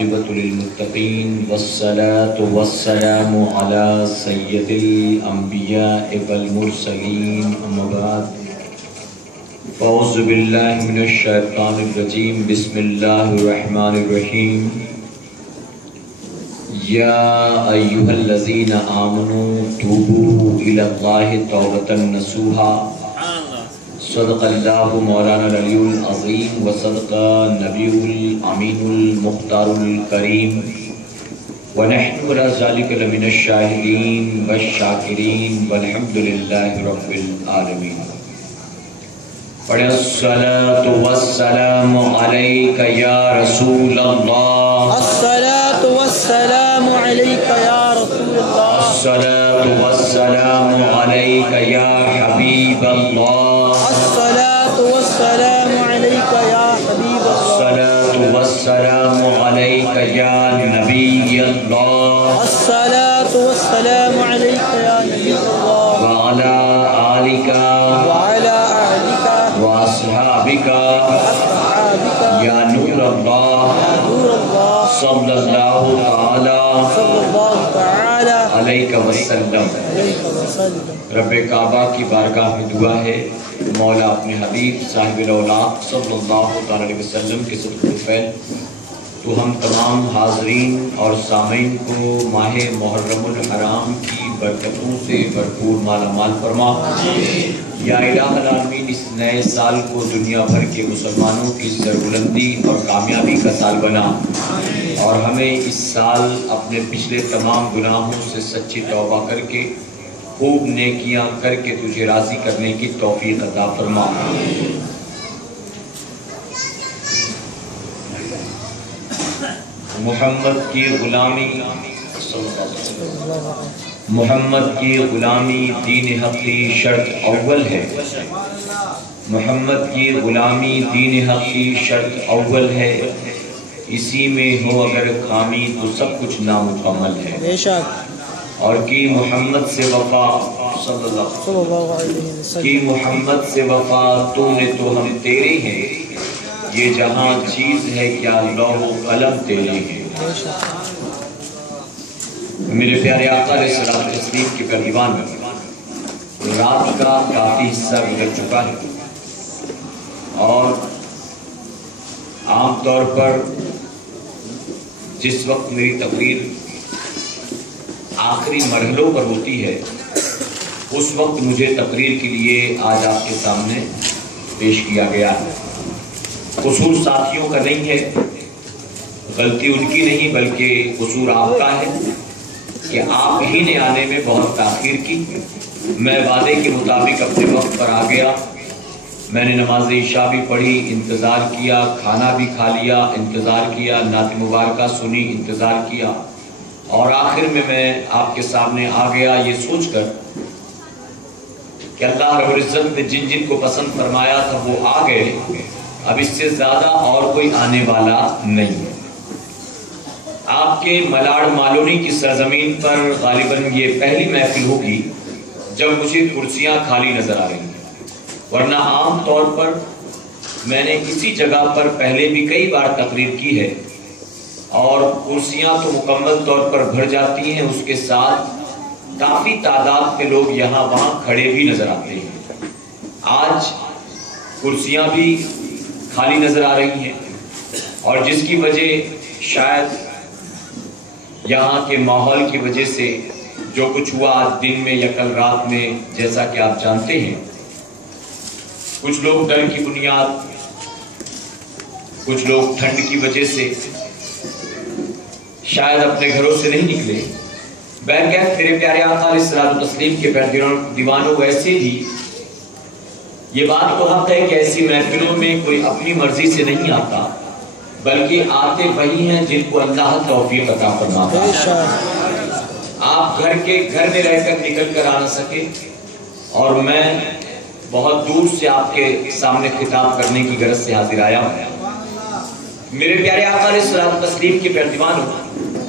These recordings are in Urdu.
والعاقبۃ للمتقین والصلاة والسلام علی سید الانبیاء والمرسلین اما بعد اعوذ باللہ من الشیطان الرجیم بسم اللہ الرحمن الرحیم یا ایہا الذین آمنوا توبوا الی اللہ توبۃ نصوحا صدق اللہ مولانا العلی العظیم وصدق نبی الامین المختار الکریم ونحن علی ذلک لمن الشاہدین والشاکرین والحمد للہ رب العالمین. پڑھیں الصلاة والسلام علیک یا رسول اللہ، الصلاة والسلام علیک یا رسول اللہ، الصلاة والسلام علیک یا حبیب اللہ، الصلاة والسلام علیک یا حبیب اللہ، الصلاة والسلام علیک یا نبی اللہ، الصلاة والسلام علیک یا نبی اللہ، وعلی آلک وعلی آلک واصحابک واصحابک یا نور اللہ نور اللہ صلی اللہ تعالی صلی اللہ تعالی علیہ وسلم. علیہ وسلم. رب کعبہ کی بارگاہ میں دعا ہے مولا اپنے حبیب صاحب الاولاق صلی اللہ تعالی علیہ وسلم کے صدق و فیل تو ہم تمام حاضرین اور سامعین کو ماہ محرم الحرام کی برکتوں سے بھرپور مالا مال فرما. یا الہ العالمین اس نئے سال کو دنیا بھر کے مسلمانوں کی سربلندی اور کامیابی کا سال بنا اور ہمیں اس سال اپنے پچھلے تمام گناہوں سے سچی توبہ کر کے خوب نیکیاں کر کے تجھے راضی کرنے کی توفیق عطا فرما. محمد کی غلامی محمد کی غلامی دین حق کی شرط اول ہے. محمد کی غلامی دین حق کی شرط اول ہے. اسی میں ہو اگر خامی تو سب کچھ نامکمل ہے. بے شک. اور کی محمد سے وفا صلی اللہ علیہ وسلم کی محمد سے وفا تو نے تو ہم تیرے ہیں. یہ جہاں چیز ہے کیا لوح و قلم تیرے ہیں. میرے پیارے آقا علیہ الصلوۃ والتسلیم کے پردیوان میں رات کا کافی حصہ گزر چکا ہے اور عام طور پر جس وقت میری تقریر آخری مرحلوں پر ہوتی ہے اس وقت مجھے تقریر کے لیے آج آپ کے سامنے پیش کیا گیا ہے. قصور ساتھیوں کا نہیں ہے، غلطی ان کی نہیں بلکہ قصور آپ کا ہے کہ آپ ہی نے آنے میں بہت تاخیر کی. میں وعدے کے مطابق اپنے وقت پر آ گیا. میں نے نماز عشاء بھی پڑھی، انتظار کیا، کھانا بھی کھا لیا، انتظار کیا، نعت مبارکہ سنی، انتظار کیا اور آخر میں آپ کے سامنے آ گیا یہ سوچ کر کہ اللہ رب العزت نے جن جن کو پسند فرمایا تھا وہ آ گئے. اب اس سے زیادہ اور کوئی آنے والا نہیں ہے. آپ کے ملاڑ مالونی کی سرزمین پر غالباً یہ پہلی محفل ہوگی جب مجھے کرسیاں خالی نظر آ رہی ہیں، ورنہ عام طور پر میں نے اسی جگہ پر پہلے بھی کئی بار تقریر کی ہے اور کرسیاں تو مکمل طور پر بھر جاتی ہیں، اس کے ساتھ کافی تعداد میں لوگ یہاں وہاں کھڑے بھی نظر آتے ہیں. آج کرسیاں بھی خالی نظر آ رہی ہیں اور جس کی وجہ شاید یہاں کے ماحول کی وجہ سے جو کچھ ہوا آج دن میں یا کل رات میں، جیسا کہ آپ جانتے ہیں کچھ لوگ ڈر کی بنیاد، کچھ لوگ ٹھنڈ کی وجہ سے شاید اپنے گھروں سے نہیں نکلے. بہرکیف میرے پیارے آقا علیہ الصلوۃ والتسلیم کے دیوانوں ویسے بھی یہ بات تو حق ہے کہ ایسی محفلوں میں کوئی اپنی مرضی سے نہیں آتا بلکہ آتے وہی ہیں جن کو اللہ توفیق عطا فرماتا ہے. آپ گھر میں رہ کر نکل کر آ نہ سکے اور میں بہت دور سے آپ کے سامنے خطاب کرنے کی غرض سے حاضر آیا ہوں. میرے پیارے آقا علیہ الصلوۃ والتسلیم کے پیروکاروں،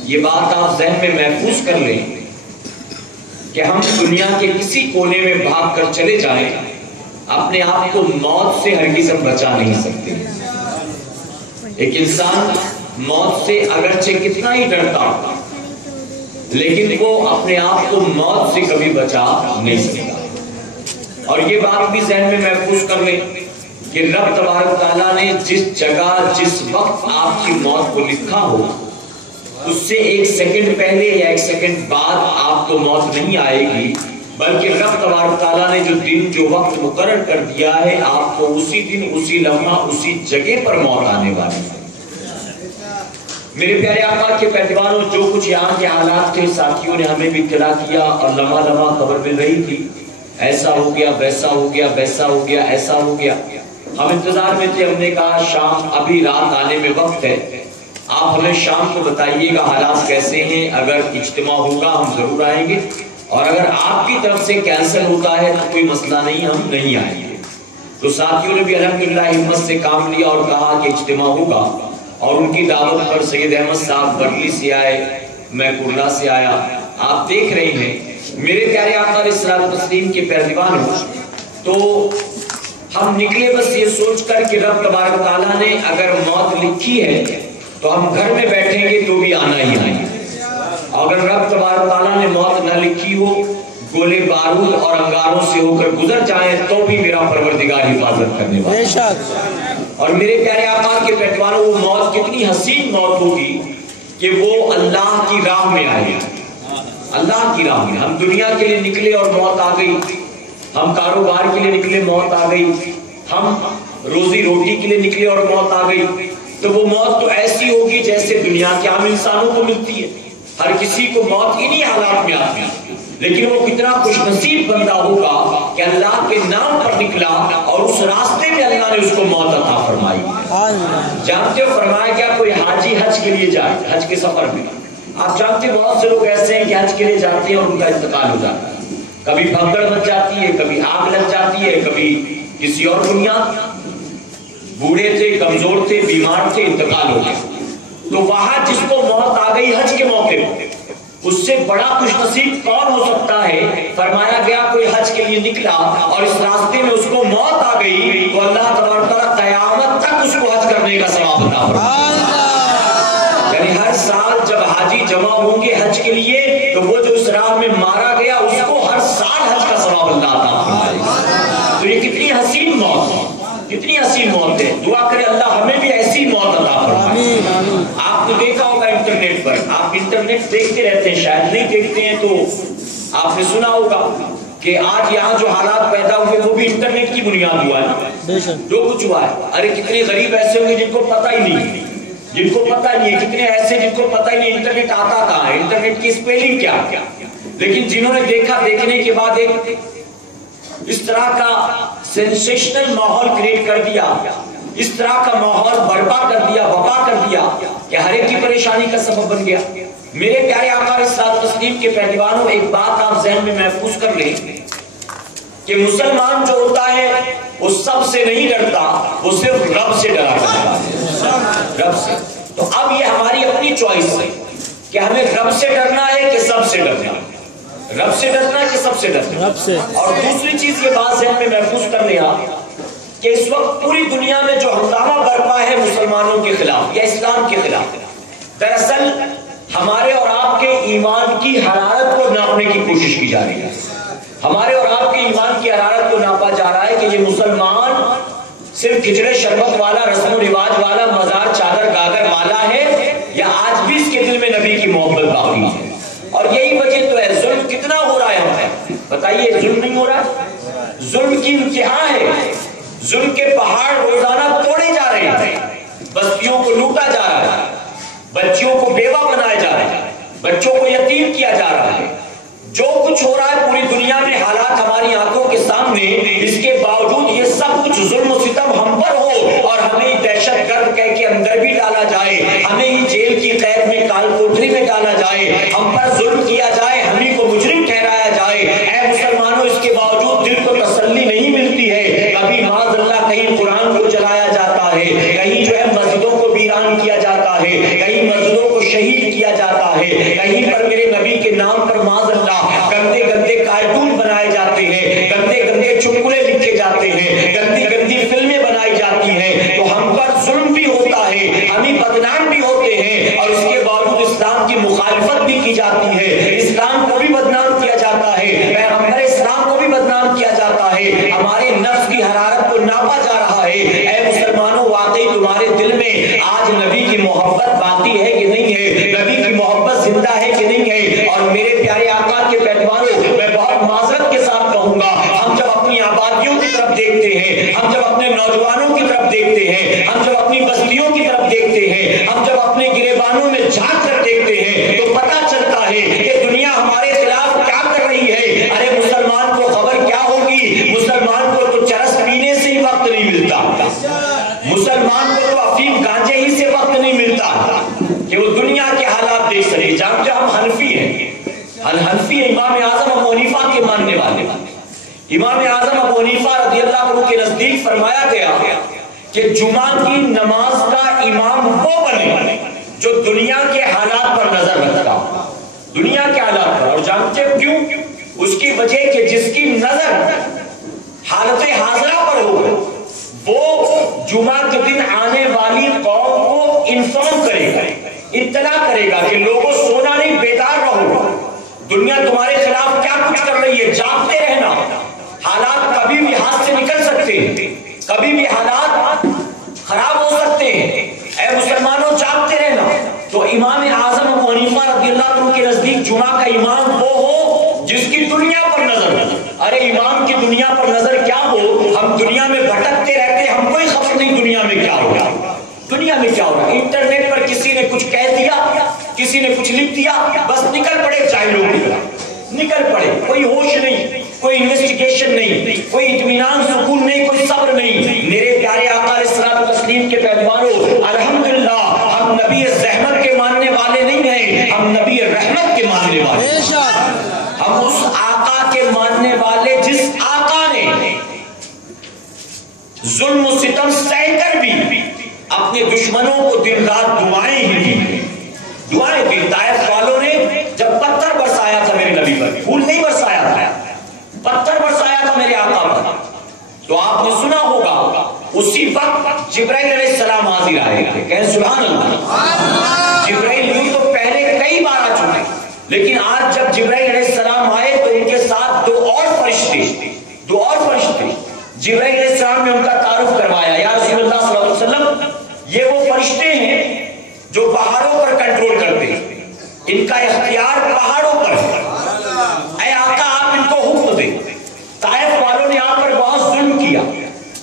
یہ بات آپ ذہن میں محفوظ کر لیں کہ ہم دنیا کے کسی کونے میں بھاگ کر چلے جائیں، اپنے آپ کو موت سے ہرگز ہم بچا نہیں سکتے. ایک انسان موت سے اگرچہ کتنا ہی ڈرتا لیکن وہ اپنے آپ کو موت سے کبھی بچا نہیں سکتا۔ اور یہ بات بھی ذہن میں محفوظ کر لیں کہ رب تبارک تعالیٰ نے جس جگہ جس وقت آپ کی موت کو لکھا ہو اس سے 1 سیکنڈ پہلے یا 1 سیکنڈ بعد آپ کو موت نہیں آئے گی، بلکہ رب تبارک تعالیٰ نے جو دن جو وقت مقرر کر دیا ہے آپ کو اسی دن اسی لمحہ اسی جگہ پر موت آنے والی ہے۔ میرے پیارے آقا کے پیروانوں، جو کچھ یہاں کے حالات تھے ساتھیوں نے ہمیں بھی اطلاع کیا اور لمحہ لمحہ خبر مل رہی تھی، ایسا ہو گیا، ویسا ہو گیا، ویسا ہو گیا، ایسا ہو گیا۔ ہم انتظار میں تھے، ہم نے کہا شام ابھی رات آنے میں وقت ہے، آپ ہمیں شام کو بتائیے گا حالات کیسے ہیں، اگر اجتماع ہوگا ہم ضرور آئیں گے، اور اگر آپ کی طرف سے کینسل ہوتا ہے تو کوئی مسئلہ نہیں، ہم نہیں آئیں گے۔ تو ساتھیوں نے بھی الحمدللہ ہمت سے کام لیا اور کہا کہ اجتماع ہوگا، اور ان کی دعوت پر سید احمد صاحب برلی سے آئے، میں کرلا سے آیا۔ آپ دیکھ رہے ہیں میرے پیارے آقا علیہ الصلوۃ والتسلیم کے پیروان ہو، تو ہم نکلے بس یہ سوچ کر کہ رب تبارک تعالیٰ نے اگر موت لکھی ہے تو ہم گھر میں بیٹھیں گے تو بھی آنا ہی آئیں گے، اگر رب تبارک تعالیٰ نے موت نہ لکھی ہو، گولے بارود اور انگاروں سے ہو کر گزر جائیں تو بھی میرا پروردگار حفاظت کرنے والا ہے۔ اور میرے پیارے آقا کے پیروانوں، وہ موت کتنی حسین موت ہوگی کہ وہ اللہ کی راہ میں آئے، اللہ کی راہ میں۔ ہم دنیا کے لیے نکلے اور موت آ گئی، ہم کاروبار کے لیے نکلے موت آ گئی، ہم روزی روٹی کے لیے نکلے اور موت آ گئی، تو وہ موت تو ایسی ہوگی جیسے دنیا کے عام انسانوں کو ملتی ہے، ہر کسی کو موت انہی حالات میں آتی ہے، لیکن وہ کتنا خوش نصیب بندہ ہوگا کہ اللہ کے نام پر نکلا اور اس راستے میں اللہ نے اس کو موت عطا فرمائی۔ جانتے ہو فرمایا کیا، کوئی حاجی حج کے لیے جائے، حج کے سفر میں، آپ جانتے ہیں بہت سے لوگ ایسے ہیں کہ حج کے لیے جاتے ہیں اور ان کا انتقال ہو جاتا ہے، کبھی بھگدڑ مچ جاتی ہے، کبھی آگ لگ جاتی ہے، کبھی کسی اور بنیاد، بوڑھے تھے، کمزور تھے، بیمار تھے، انتقال ہو گیا۔ تو وہاں جس کو موت آ گئی حج کے موقع پر، اس سے بڑا خوش نصیب کون ہو سکتا ہے؟ فرمایا گیا کوئی حج کے لیے نکلا اور اس راستے میں اس کو موت آ گئی تو اللہ تبارک تعالیٰ قیامت تک اس کو حج کرنے کا ثواب عطا فرمائے۔ یعنی ہر سال جب حاجی جمع ہوں گے حج کے لیے تو وہ جو اس راہ میں مارا گیا اس کو ہر سال حج کا ثواب اللہ عطا فرمائے۔ تو یہ کتنی حسین موت ہے، کتنی حسین موت ہے۔ دعا کرے اللہ ہمیں بھی ایسی موت عطا فرمائے۔ آپ نے دیکھا ہوگا انٹرنیٹ پر، آپ انٹرنیٹ دیکھتے رہتے ہیں، شاید نہیں دیکھتے ہیں تو آپ نے سنا ہوگا کہ آج یہاں جو حالات پیدا ہوئے وہ بھی انٹرنیٹ کی بنیاد ہوا ہے، جو کچھ ہوا ہے۔ ارے کتنے غریب ایسے ہوں گے جن کو پتہ ہی نہیں، جن کو پتہ نہیں ہے، کتنے ایسے جن کو پتہ ہی نہیں انٹرنیٹ آتا کہاں ہے، انٹرنیٹ کی سپیلنگ کیا، لیکن جنہوں نے دیکھا، دیکھنے کے بعد ایک اس طرح کا سینسیشنل ماحول کریٹ کر دیا، اس طرح کا ماحول برپا کر دیا، وبا کر دیا کہ ہر ایک کی پریشانی کا سبب بن گیا۔ میرے پیارے آقا علیہ الصلوۃ والتسلیم کے پیروانوں، ایک بات آپ ذہن میں محفوظ کر لیں کہ مسلمان جو ہوتا ہے وہ سب سے نہیں ڈرتا، وہ صرف رب سے ڈرا کرتا ہے، رب سے۔ تو اب یہ ہماری اپنی چوائس ہے کہ ہمیں رب سے ڈرنا ہے کہ سب سے ڈرنا ہے، رب سے ڈرنا ہے کہ سب سے ڈرنا ہے۔ اور دوسری چیز یہ بات ذہن میں محفوظ کر لیا کہ اس وقت پوری دنیا میں جو ہنگامہ برپا ہے مسلمانوں کے خلاف یا اسلام کے خلاف، دراصل ہمارے اور آپ کے ایمان کی حرارت کو ناپنے کی کوشش کی جا رہی ہے، ہمارے اور آپ کے ایمان کی حرارت کو ناپا جا رہا ہے کہ یہ مسلمان صرف کھچڑے شربت والا، رسم و رواج والا، مزار چادر گاگر والا ہے یا آج بھی اس کے دل میں نبی کی محبت باقی ہے۔ اور یہی وجہ تو ہے، ظلم کتنا ہو رہا ہے ہم پہ، بتائیے ظلم نہیں ہو رہا؟ ظلم کی انتہا ہے، ظلم کے پہاڑ روزانہ توڑے جا رہے ہیں، بستیوں کو لوٹا جا رہا ہے، بچیوں کو بیوہ بنایا جا رہا ہے، بچوں کو یتیم کیا جا رہا ہے، جو کچھ ہو رہا ہے پوری دنیا میں حالات ہماری آنکھوں کے سامنے، اس کے باوجود یہ سب کچھ ظلم و ستم ہم پر ہو اور ہمیں دہشت گرد کہہ کے اندر بھی ڈالا جائے، ہمیں ہی جیل کی قید میں، کال کوٹری میں ڈالا جائے، ہم پر ظلم کیا جائے، ہمیں کو مجرم ٹھہرایا جائے۔ اے مسلمانوں، اس کے باوجود دل کو تسلی نہیں ملتی ہے، کبھی معاذ اللہ کہیں قرآن کو جلایا جاتا ہے، کہیں جو ہے مسجدوں کو ویران کیا جاتا ہے، کہیں مسجدوں کو شہید کیا جاتا ہے، کہیں پر میرے نبی کے نام پر معاذ اللہ گندے گندے کارٹون بنائے جاتے ہیں، گندے گندے چٹکلے لکھے جاتے ہیں، گندی گندی فلمیں بنائی جاتی ہیں۔ جاتی ہے تو ہم پر ظلم بھی ہوتا ہے، ہمیں بدنام بھی ہوتے ہیں، اور اس کے باوجود اسلام کی مخالفت بھی کی جاتی ہے، اسلام کو بھی بدنام کیا جاتا ہے، پیغمبر اسلام کو بھی بدنام کیا جاتا ہے، ہمارے نفس کی حرارت کو ناپا جا رہا ہے۔ اے مسلمانوں، واقعی تمہارے دل میں آج نبی کی محبت باقی ہے کہ نہیں ہے؟ نبی کی محبت زندہ ہے کہ نہیں ہے؟ اور میرے پیارے آقا کے پیروانوں، میں بہت معذرت کے ساتھ کہوں گا، ہم جب اپنی آبادیوں کی طرف دیکھتے ہیں، ہم جب اپنے نوجوانوں کی طرف دیکھتے ہیں، ہم جب اپنی بستیوں کی طرف دیکھتے ہیں، ہم جب اپنے گریبانوں میں جھانک کر دیکھتے ہیں تو پتہ چلتا ہے کہ دنیا ہمارے خلاف کیا کر رہی ہے۔ ارے مسلمان کو خبر کیا ہوگی؟ مسلمان کو تو چرس پینے سے ہی وقت نہیں ملتا، مسلمان کو تو افیم گانجے ہی سے وقت نہیں ملتا کہ وہ دنیا کے حالات دیکھ سکے۔ جانتے ہم حنفی ہیں، حنفی ہیں، امام اعظم ابو حنیفہ کے ماننے والے۔ امام اعظم ابو حنیفہ رضی اللہ عنہ کے نزدیک فرمایا گیا کہ جمعہ کی نماز کا امام وہ بنے جو دنیا کے حالات پر نظر رکھتا ہو، دنیا کے حالات پر۔ اور جانتے ہو کیوں؟ اس کی وجہ کہ جس کی نظر حالت حاضرہ پر ہو وہ جمعہ کے دن آنے والی قوم کو انفارم کرے گا، اطلاع کرے گا کہ لوگوں سونا نہیں، بیدار رہو، دنیا تمہارے خلاف کیا کچھ کر رہی ہے، جاگتے رہنا، حالات کبھی بھی ہاتھ سے نکل سکتے ہیں، کبھی بھی حالات خراب ہو سکتے ہیں، اے مسلمانوں جاگتے رہنا۔ تو امام اعظم ابو حنیفہ رضی اللہ عنہ کے نزدیک جمعہ کا امام وہ ہو جس کی دنیا پر نظر ہو۔ ارے امام کی دنیا پر نظر کیا ہو، ہم دنیا میں بھٹکتے رہتے، ہم کوئی خبر نہیں دنیا میں کیا ہو رہا، دنیا میں کیا ہو رہا۔ انٹرنیٹ پر کسی نے کچھ کہہ دیا، کسی نے کچھ لکھ دیا، بس نکل پڑے جاہلوں کی طرح، نکل پڑے، کوئی ہوش نہیں، کوئی انویسٹیگیشن نہیں، کوئی اطمینان سکون نہیں، کوئی صبر نہیں۔ میرے پیارے آقا علیہ الصلوۃ والتسلیم کے پیروانوں، الحمدللہ ہم نبی زحمت کے ماننے والے نہیں ہیں، ہم نبی رحمت کے ماننے والے ہیں۔ ہم اس آقا کے ماننے والے جس آقا نے ظلم و ستم سہ کر بھی اپنے دشمنوں کو دن رات دعائیں ہی دی، دعائیں دی۔ طائف والوں نے جب پتھر برسایا تھا میرے نبی پر، پھول نہیں برسایا تھا، پتھر برسایا تھا میرے آقا پر، تو آپ نے سنا ہوگا اسی وقت جبرائیل علیہ السلام حاضر آئے تھے، کہیں سبحان اللہ۔ جبرائیل یوں تو پہلے کئی بار آ چکے، لیکن آج جب جبرائیل علیہ السلام آئے تو ان کے ساتھ دو اور فرشتے جبرائیل علیہ السلام نے ان کا تعارف کروایا، یا رسول اللہ صلی اللہ علیہ وسلم یہ وہ فرشتے ہیں جو پہاڑوں پر کنٹرول کرتے ہیں، ان کا اختیار پہاڑوں پر ہے، اے آقا آپ ان کو حکم دیں۔ طائف والوں نے آپ پر بہت ظلم کیا،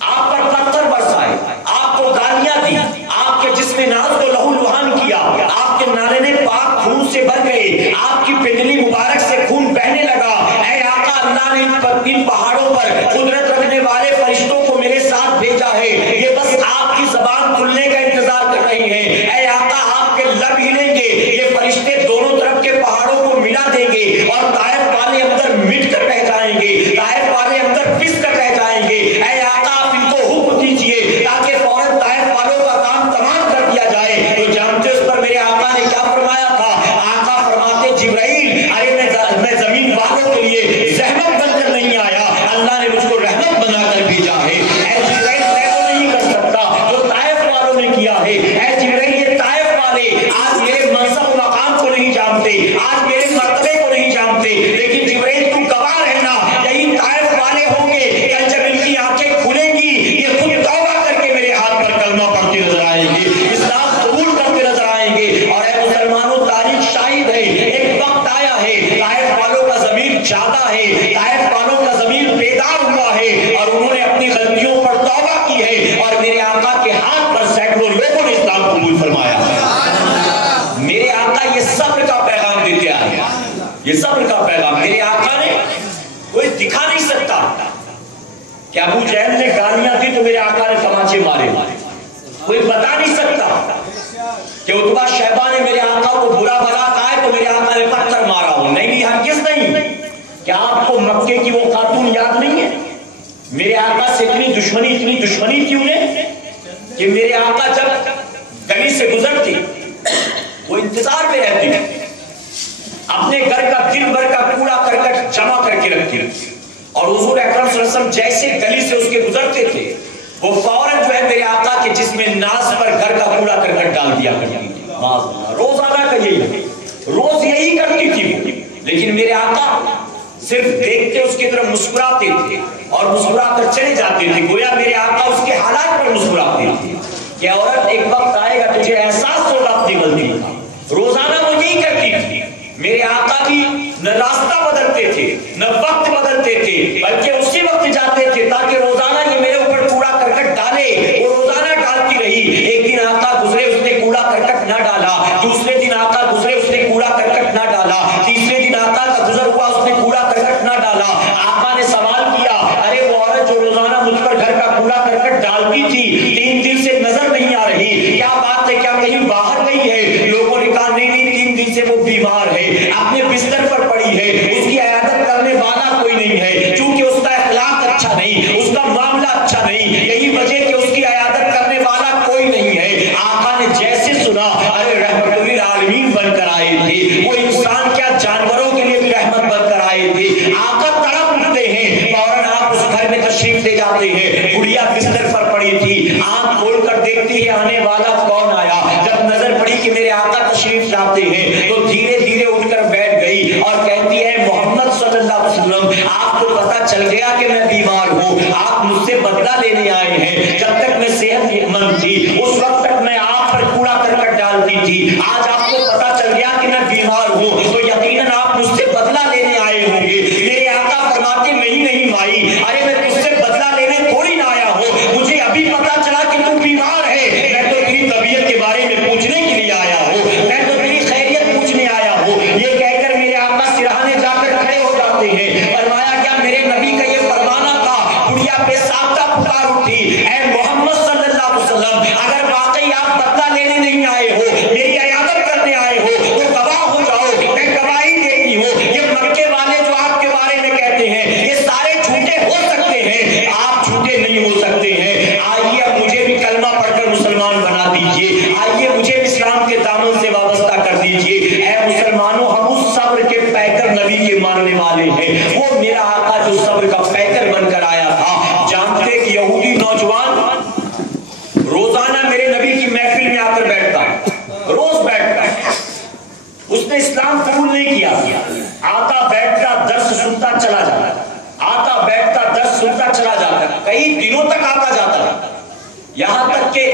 آپ پر پتھر برسائے، آپ کو گالیاں دی، آپ کے جسم ناز کو لہو لہان کیا، آپ کے نالے پاک خون سے بھر گئے، آپ کی پنڈلی مبارک سے خون بہنے لگا۔ اے آقا اللہ نے ان پہاڑوں پر قدرت رکھنے والے فرشتوں کو میرے ساتھ بھیجا ہے، یہ بس آپ کی زبان کھلنے کا انتظار کر رہی ہیں۔ اے آقا آپ کے لب ہلیں گے، یہ فرشتے دونوں طرف کے پہاڑوں کو ملا دیں گے اور طائف والے اندر مٹ کر رہ جائیں گے، طائف والے اندر پس کر رہ جائیں گے۔ اے آقا آپ ان کو حکم دیجئے تاکہ فوراً طائف والوں کا کام تمام کر دیا جائے۔ تو جانتے اس پر میرے آقا نے کیا فرمایا تھا؟ آقا فرماتے جبرائیل ارے میں زمین والوں کے لیے زحمت بن کر نہیں آیا، اللہ نے مجھ کو رحمت بنا کر بھیجا ہے۔ اے جبرائیل میں وہ نہیں کر سکتا جو طائف والوں نے کیا ہے۔ اے جبرائیل یہ طائف والے آج میرے منصب و مقام کو نہیں جانتے، آج میرے مرتبے کو نہیں جانتے، لیکن جبرائیل تو گواہ رہنا یہی طائف والے ہوں گے، کل جب ان کی آنکھیں کھلیں گی یہ خود توبہ کر کے میرے ہاتھ پر کلمہ پڑھتے نظر آئیں گے، اسلام قبول کرتے نظر آئیں گے۔ اور اے مسلمانوں تاریخ شاہد ہے، ایک وقت آیا ہے طائف والوں کا ضمیر جاگا ہے، طائف والوں کا ضمیر بیدار ہوا ہے اور انہوں نے اپنی غلطیوں پر توبہ کی ہے، اور میرے آقا کے ہاتھ پر سینکڑوں لوگوں نے اسلام قبول فرمایا۔ میرے آقا یہ صبر کا پیغام دیتے آئے، یہ صبر کا پیغام میرے آقا نے کوئی دکھا نہیں سکتا کہ ابو جہل نے گالیاں دی تو میرے آقا نے تماچے مارے، کوئی بتا نہیں سکتا کہ عتبہ شیبہ نے میرے آقا کو برا بھلا کہا ہے تو میرے آقا نے پتھر مارا ہو، نہیں ہرگز نہیں۔ کیا آپ کو مکے کی وہ خاتون یاد نہیں ہے؟ میرے آقا سے اتنی دشمنی تھی انہیں کہ میرے آقا جب گلی سے گزرتی وہ انتظار میں رہتی، اپنے گھر کا دن بھر کا کوڑا کرکٹ جمع کر کے رکھتی، اور حضور اکرم صلی اللہ علیہ وسلم جیسے گلی سے اس کے گزرتے تھے وہ فوراً جو ہے میرے آقا کے جسم ناز پر گھر کا کوڑا کرکٹ ڈال دیا کرتی تھی. روزانہ کا یہی روز یہی کرتی تھی. لیکن میرے آقا صرف دیکھتے اس کی طرف مسکراتے تھے اور مسکرا کر چلے جاتے تھے. گویا میرے آقا اس کے حالات پر مسکراتے تھے کہ عورت ایک وقت آئے گا تجھے احساس ہوگا اپنی غلطی کا. روزانہ وہ یہی کرتی تھی. میرے آقا بھی نہ راستہ بدلتے تھے نہ وقت بدلتے تھے بلکہ اسی وقت جاتے تھے تاکہ روزانہ یہ میرے اوپر کوڑا کرکٹ ڈالے. وہ روزانہ ڈالتی رہی. ایک دن آقا گزرے اس نے کوڑا کرکٹ نہ ڈالا. دوسرے دن آقا گزرے اس نے کوڑا کرکٹ نہ ڈالا. تیسرے دن آقا کا گزر ہوا اس نے کوڑا کرکٹ نہ ڈالا. آقا نے سوال کیا ارے وہ عورت جو روزانہ مجھ پر گھر کا کوڑا کرکٹ ڈالتی تھی 3 دن سے نظر نہیں آ رہی, کیا بات ہے, کیا کہیں باہر گئی ہے؟ لوگوں نے کہا نہیں 3 دن سے وہ بیمار ہے, اپنے بستر پر پڑی ہے, اس کی عیادت کرنے والا کوئی نہیں ہے, چونکہ اس کا اخلاق اچھا نہیں, اس کا معاملہ اچھا نہیں, یہی وجہ کہ اس کی عیادت کرنے والا کوئی نہیں ہے. آقا نے جیسے سنا ارے رحمت للعالمین بن کر آئے تھے. وہ انسان کیا جانوروں کے لیے بھی رحمت بن کر آئے تھے. آقا تڑپ اٹھتے ہیں, فوراً آپ اس گھر میں تشریف لے جاتے ہیں. بڑھیا بستر پر پڑی تھی, آنکھ کھول کر دیکھتی ہے آنے والا کون آیا. جب نظر پڑی کہ میرے آقا تشریف لاتے ہیں تو دھیرے دھیرے اٹھ کر بیٹھ گئی اور کہتی ہے محمد صلی اللہ علیہ وسلم آپ کو پتا چل گیا کہ میں بیمار ہوں, آپ مجھ سے بدلہ لینے آئے ہیں. جب تک میں صحت مند تھی اس وقت تک میں آپ پر کوڑا کرکٹ ڈالتی تھی, آج آپ کو پتا چل گیا کہ میں بیمار ہوں تو یقیناً آپ مجھ سے بدلہ لینے آئے ہوں گے. میرے آقا فرماتے نہیں مائی, ارے میں تجھ سے بدلہ لینے تھوڑی نہ آیا ہوں, مجھے ابھی پتا چلا کہ تم بیمار ہے, میں تو تیری طبیعت کے بارے میں پوچھنے کے لیے آیا ہوں, میں تو تیری خیریت پوچھنے آیا ہوں. یہ کہہ کر میرے آقا سرہانے جا کر کھڑے ہو جاتے ہیں. فرمایا کیا میرے نبی کا یہ فرمانا تھا؟ بڑھیا بے ساختہ پکار اٹھی, اے محمد صلی اللہ علیہ وسلم اگر واقعی آپ بدلہ لینے نہیں آئے ہو, میری عیادت کرنے آئے ہو تو گواہ ہو جاؤ, میں گواہی دیتی ہوں یہ مکے والے جو آپ کے بارے میں کہتے ہیں یہ سارے جھوٹے ہو سکتے ہیں, آپ جھوٹے نہیں ہو سکتے ہیں. آئیے اب مجھے بھی کلمہ پڑھ کر مسلمان بنا دیجئے, آئیے مجھے بھی اسلام کے دامن سے وابستہ کر دیجئے. اے مسلمانوں ہم اس صبر کے پیکر نبی کے ماننے والے ہیں. وہ میرا آقا جو صبر کا پیکر بن کر آیا تھا. جانتے کہ یہودی نوجوان روزانہ میرے نبی کی محفل میں آ کر بیٹھتا, روز بیٹھتا ہے. اس نے اسلام قبول نہیں کیا, آتا بیٹھتا درس سنتا چلا جاتا, آتا بیٹھتا درس سنتا چلا جاتا, کئی دنوں تک آتا جاتا, یہاں تک کہ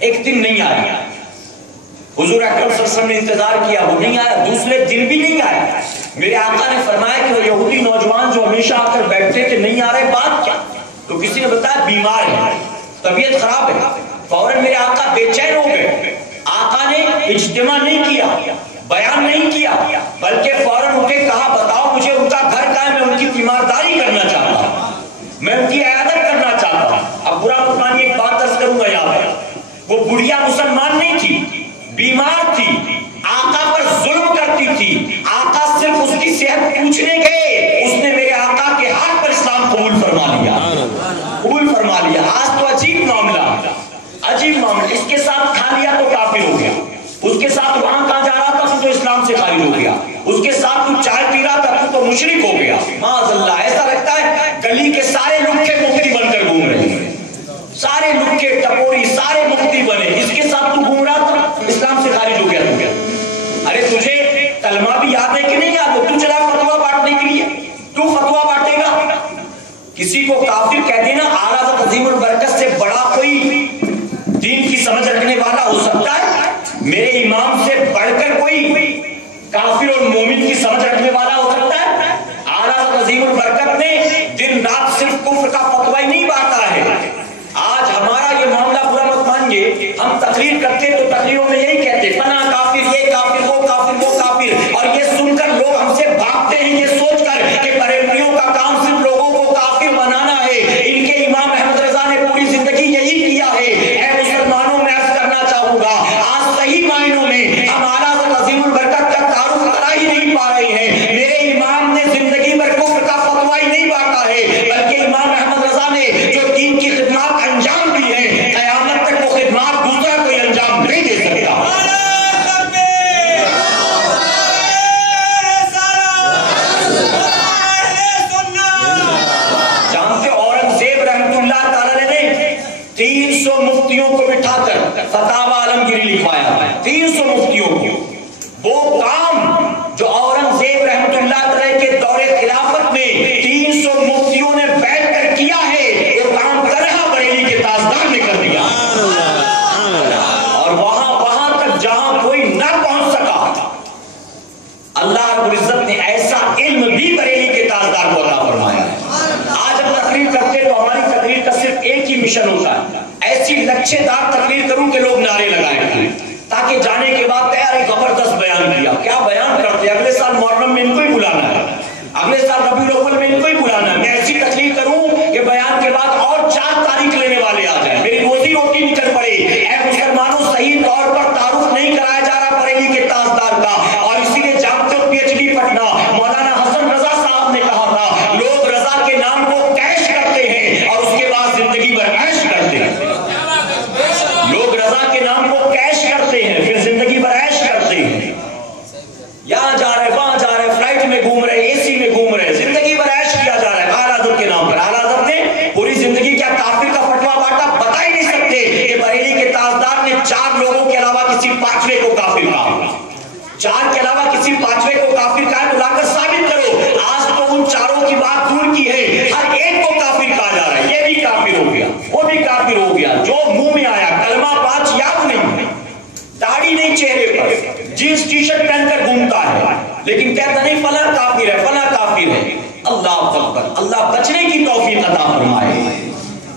ایک دن نہیں آیا. حضور اکرم صلی اللہ علیہ وسلم نے انتظار کیا, وہ نہیں آیا. دوسرے دن بھی نہیں آیا. میرے آقا نے فرمایا کہ وہ یہودی نوجوان جو ہمیشہ آ کر بیٹھتے تھے نہیں آ رہے, بات کیا؟ تو کسی نے بتایا بیمار ہے, طبیعت خراب ہے. فوراً میرے آقا بے چین ہو گئے. آقا نے اجتماع نہیں کیا, بیان نہیں کیا, بلکہ فوراً اٹھے, کہا بتاؤ مجھے ان کا گھر کہاں ہے, میں ان کی تیمارداری کرنا چاہتا ہوں, میں ان کی عیادت کرنا چاہتا ہوں. اب برا مت مانیے, ایک بات عرض کروں گا یاد ہے, وہ بڑھیا مسلمان نہیں تھی, بیمار تھی, آقا پر ظلم کرتی تھی. آقا صرف اس کی صحت پوچھنے گئے, اس نے میرے آقا کے حق پر اسلام قبول فرما لیا, قبول فرما لیا. آج تو عجیب معاملہ, عجیب معاملہ. اس کے ساتھ کھا لیا تو کافر ہو گیا, اس کے ساتھ وہاں کہاں جا رہا تھا تو اسلام سے خارج ہو گیا, اس کے ساتھ تو چائے پی رہا تھا تو مشرک ہو گیا. معاذ اللہ. ایسا لگتا ہے گلی کے سارے لکھے مفتی بن کر گھوم رہے ہیں, سارے لکھے ٹپوری سارے مفتی بنے, اس کے ساتھ تو گھوم رہا تھا, اسلام سے خارج ہو گیا. ارے تجھے کلمہ بھی یاد ہے کہ نہیں یاد ہے؟ تو چلا فتویٰ بانٹنے کے لیے, تو فتویٰ بانٹے گا. کسی کو کافر کہہ دینا, اعلیٰ حضرت عظیم البرکت سے بڑا کوئی دین کی سمجھ رکھنے والا ہو سکتا ہے؟ میرے امام سے بڑھ کر کوئی کافر اور مومن کی سمجھ رکھنے والا ہو سکتا ہے؟ اعلیٰ حضرت عظیم البرکت نے دن رات صرف کفر کا فتویٰ ہی نہیں بانٹا ہے. آج ہمارا یہ معاملہ برا مت مانیے, ہم تقریر کرتے تو تقریروں میں یہی کہتے فنا کافر, یہ کافر, وہ کافر, وہ کافر, اور یہ سن کر لوگ ہم سے بھاگتے ہیں یہ سوچ کر کہ بریلویوں کا کام صرف لوگوں کو کافر بنانا ہے. ان کے امام احمد رضا نے پوری زندگی یہی کیا ہے. اے مسلمانوں میں عرض کرنا چاہوں گا, آج صحیح معنوں میں ہم اعلیٰ حضرت عظیم البرکت کا تعارف کرا ہی نہیں پا رہے ہیں. میرے امام نے زندگی بھر کفر کا فتویٰ ہی نہیں بانٹا ہے, بلکہ امام احمد رضا نے جو دین کی خدمات انجام دی ہے, قیامت تک وہ خدمات دوسرا کوئی انجام نہیں دے سکتا. اچھے دار تقریر کروں کہ لوگ نعرے لگائیں تاکہ جانے کے بعد یار زبردست بیان کیا. کیا بیان کرتے, اگلے سال محرم میں ان کو ہی بلانا ہے, اگلے سال ربیع الاول میں ان کو ہی بلانا ہے. میں ایسی تقریر کروں کہ بیان کے بعد اور 4 تاریخ لینے والے آ جائیں, میری روزی روٹی نکل پڑے. اے مسلمانوں, صحیح طور پر تعارف نہیں کرایا جا رہا بریلی کے تاجدار کا, اور اسی لیے جامعہ PhD پٹنہ مولانا حسن رضا صاحب نے کہا تھا لوگ رضا کے نام کو کیش کرتے ہیں اور اس کے بعد زندگی بھر عیش کرتے ہیں. لوگ رضا کے نام کو کیش کرتے ہیں پھر زندگی بھر عیش کرتے ہیں. یہاں جا رہے وہاں جا رہے, فلائٹ میں گھوم رہے, اے سی میں گھوم رہے, زندگی بھر عیش کیا جا رہا ہے اعلیٰ حضرت کے نام پر. اعلیٰ حضرت نے پوری زندگی کیا کافر کا فتوا بانٹا؟ بتا ہی نہیں سکتے کہ بریلی کے تاجدار نے 4 لوگوں کے علاوہ کسی 5ویں کو کافر کہا, 4 کے علاوہ کسی 5ویں کو کافر کہا. بلا کر ثابت کرو. آج تو ان 4 کی بات دور کی ہے, ہر ایک کو کافر کہا جا رہا ہے. یہ بھی کافر ہو گیا, وہ بھی کافر ہو گیا. جو منہ میں آیا کلمہ 5 یاد نہیں, داڑھی نہیں چہرے پر, جینس ٹی شرٹ پہن کر گھومتا ہے, لیکن کہتا نہیں فلاں کافر ہے فلاں کافر ہے. اللہ اکبر. اللہ بچنے کی توفیق عطا فرمائے,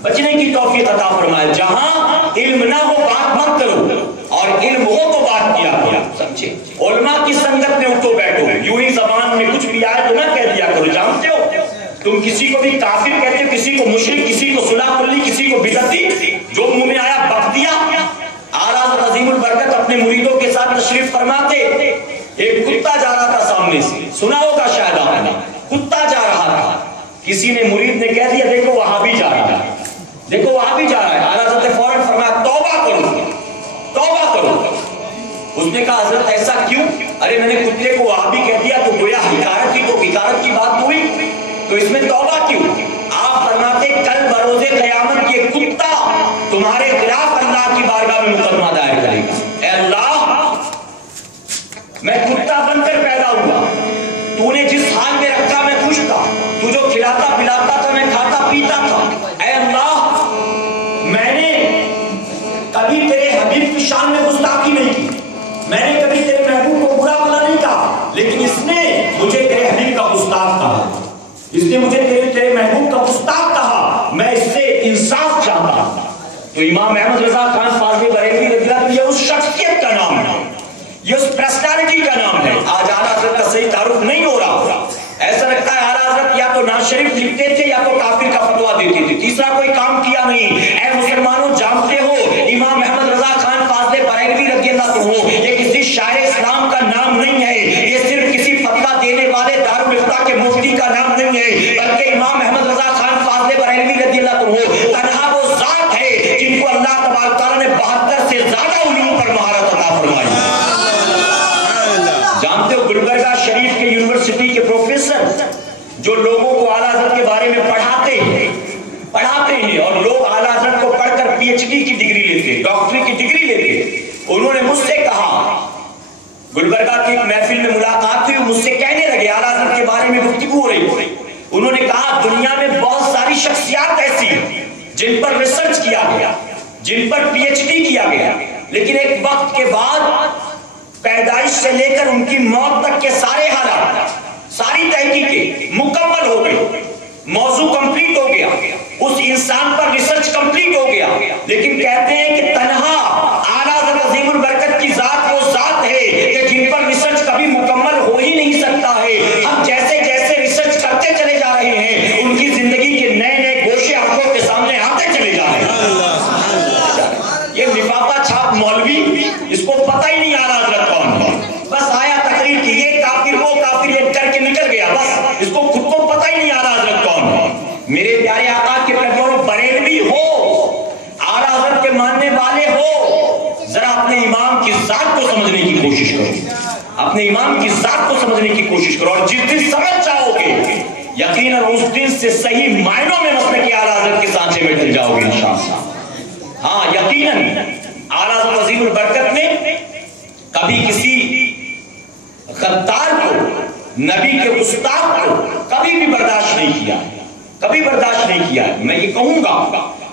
بچنے کی توفیق عطا فرمائے. جہاں علم نہ ہو بات مت کرو, اور علم ہو تو بات کیا کرو. سمجھے, علماء کی سنگت میں اٹھو بیٹھو, یوں ہی زبان میں کچھ بھی آئے تو نہ کہہ دیا کرو. جانتے ہو تم کسی کو بھی کافر کہتے ہو, کسی کو مشرک, کسی کو صلح کلی, کسی کو بدعتی, جو منہ میں آیا بک دیا. اعلیٰ حضرت عظیم البرکت اپنے مریدوں کے ساتھ تشریف فرماتے, ایک کتا جا رہا تھا سامنے سے, سنا ہوگا شاید آپ نے, کتا جا رہا تھا. کسی نے مرید نے کہہ دیا دیکھو وہاں بھی جا رہا ہے, دیکھو وہاں بھی جا رہا ہے. اعلیٰ حضرت نے فوراً فرمایا توبہ کرو, توبہ کرو. اس نے کہا حضرت ایسا کیوں؟ ارے میں نے کتے کو وہاں بھی کہہ دیا تو گویا حکارت کی بات ہوئی, تو اس میں توبہ کیوں؟ آپ فرماتے کل بروز قیامت یہ کتا تمہارے خلاف اللہ کی بارگاہ میں مقدمہ دائر کرے گا. اے اللہ, میں کتا بن کر پیدا ہوا, تو نے جس حال میں رکھا میں خوش تھا, تو جو کھلاتا پلاتا تھا میں کھاتا پیتا تھا. اے اللہ, میں نے کبھی تیرے حبیب کی شان میں گستاخی نہیں کی, میں نے کبھی تیرے محبوب کو برا بھلا نہیں کہا, لیکن اس نے مجھے تیرے حبیب کا گستاخ کہا, اس نے مجھے تیرے محبوب کا گستاخ کہا, میں اس سے انصاف چاہتا ہوں. تو امام احمد رضا خان فاضل بریلوی رضی اللہ عنہ, یہ اس شخصیت کا نام ہے, یہ اس پرسنالٹی کا نام ہے. آج اعلیٰ حضرت کا صحیح تعارف نہیں ہو رہا. ایسا لگتا ہے اعلیٰ حضرت یا تو ناز شریف لکھتے تھے یا تو کافر کا فتوا دیتے تھے, تیسرا کوئی کام کیا نہیں. اے مسلمانوں, جانتے ہو امام احمد رضا خان فاضل بریلوی رضی اللہ عنہ یہ کسی شاعر اسلام کا نام نہیں ہے, یہ صرف کسی فتوا دینے والے دارالفتہ کے مفتی کا نام نہیں ہے, بلکہ امام احمد رضا خان فاضل بریلوی رضی اللہ عنہ تنہا وہ ذات ہے جن کو اللہ تبارک تعالیٰ نے 72 سے زیادہ علوم پر مہارت عطا فرمائی. جانتے ہو گلبرگہ شریف کے یونیورسٹی کے پروفیسر جو لوگوں کو اعلیٰ حضرت کے بارے میں پڑھاتے ہیں اور لوگ اعلیٰ حضرت کو پڑھ کر PhD کی ڈگری لیتے, ڈاکٹری کی ڈگری لیتے, انہوں نے مجھ سے کہا, گلبرگہ کی ایک محفل میں ملاقات ہوئی, مجھ سے کہنے لگے اعلیٰ حضرت کے بارے میں گفتگو ہو رہی, انہوں نے کہا دنیا میں بہت ساری شخصیات ایسی ہیں جن پر ریسرچ کیا گیا, جن پر PhD کیا گیا, لیکن ایک وقت کے بعد پیدائش سے لے کر ان کی موت تک کے سارے حالات, ساری تحقیقیں مکمل ہو گئی, موضوع کمپلیٹ ہو گیا, اس انسان پر ریسرچ کمپلیٹ ہو گیا, لیکن کہتے ہیں کہ تنہا اعلیٰ حضرت عظیم البرکت کی ذات وہ ذات ہے کہ جن پر ریسرچ کبھی مکمل ہو ہی نہیں سکتا ہے. ہم جیسے جیسے ریسرچ کرتے چلے جا رہے ہیں, ان کی زندگی کے نئے نئے گوشے آنکھوں کے سامنے آتے چلے جا رہے ہیں. یہ لفافہ چھاپ مولوی, اس کو پتہ ہی نہیں اعلیٰ حضرت کون ہے, بس آیا تقریر کی, یہ کافر وہ کافر, یہ کر کے نکل گیا, بس اس کو خود کو پتہ ہی نہیں اعلیٰ حضرت کون ہے. میرے پیارے آقا کے پیغمبر بریلوی ہو, اعلیٰ حضرت کے ماننے والے ہو, ذرا اپنے امام کی ذات کو سمجھنے کی کوشش کرو, اپنے امام کی ذات کو سمجھنے کی کوشش کرو, اور جس دن سمجھ جاؤ گے یقیناً اس دن سے صحیح معنوں میں مسلک اعلیٰ حضرت کے سانچے میں ڈل جاؤ گے انشاءاللہ. ہاں یقیناً اعلیٰ حضرت عظیم البرکت نے کبھی کسی غدار کو, نبی کے گستاخ کو کبھی بھی برداشت نہیں کیا, کبھی برداشت نہیں کیا. میں یہ کہوں گا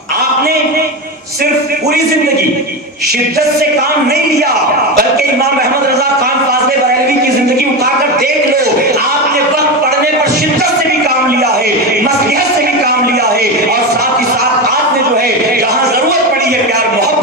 آپ نے صرف پوری زندگی شدت سے کام نہیں لیا, بلکہ امام احمد رضا خان فاضل بریلوی کی زندگی اٹھا کر دیکھ لو, آپ نے وقت پڑھنے پر شدت سے بھی کام لیا ہے, مصلحت سے بھی کام لیا ہے, اور ساتھ ہی ساتھ آپ نے جو ہے جہاں ضرورت پڑی ہے پیار محبت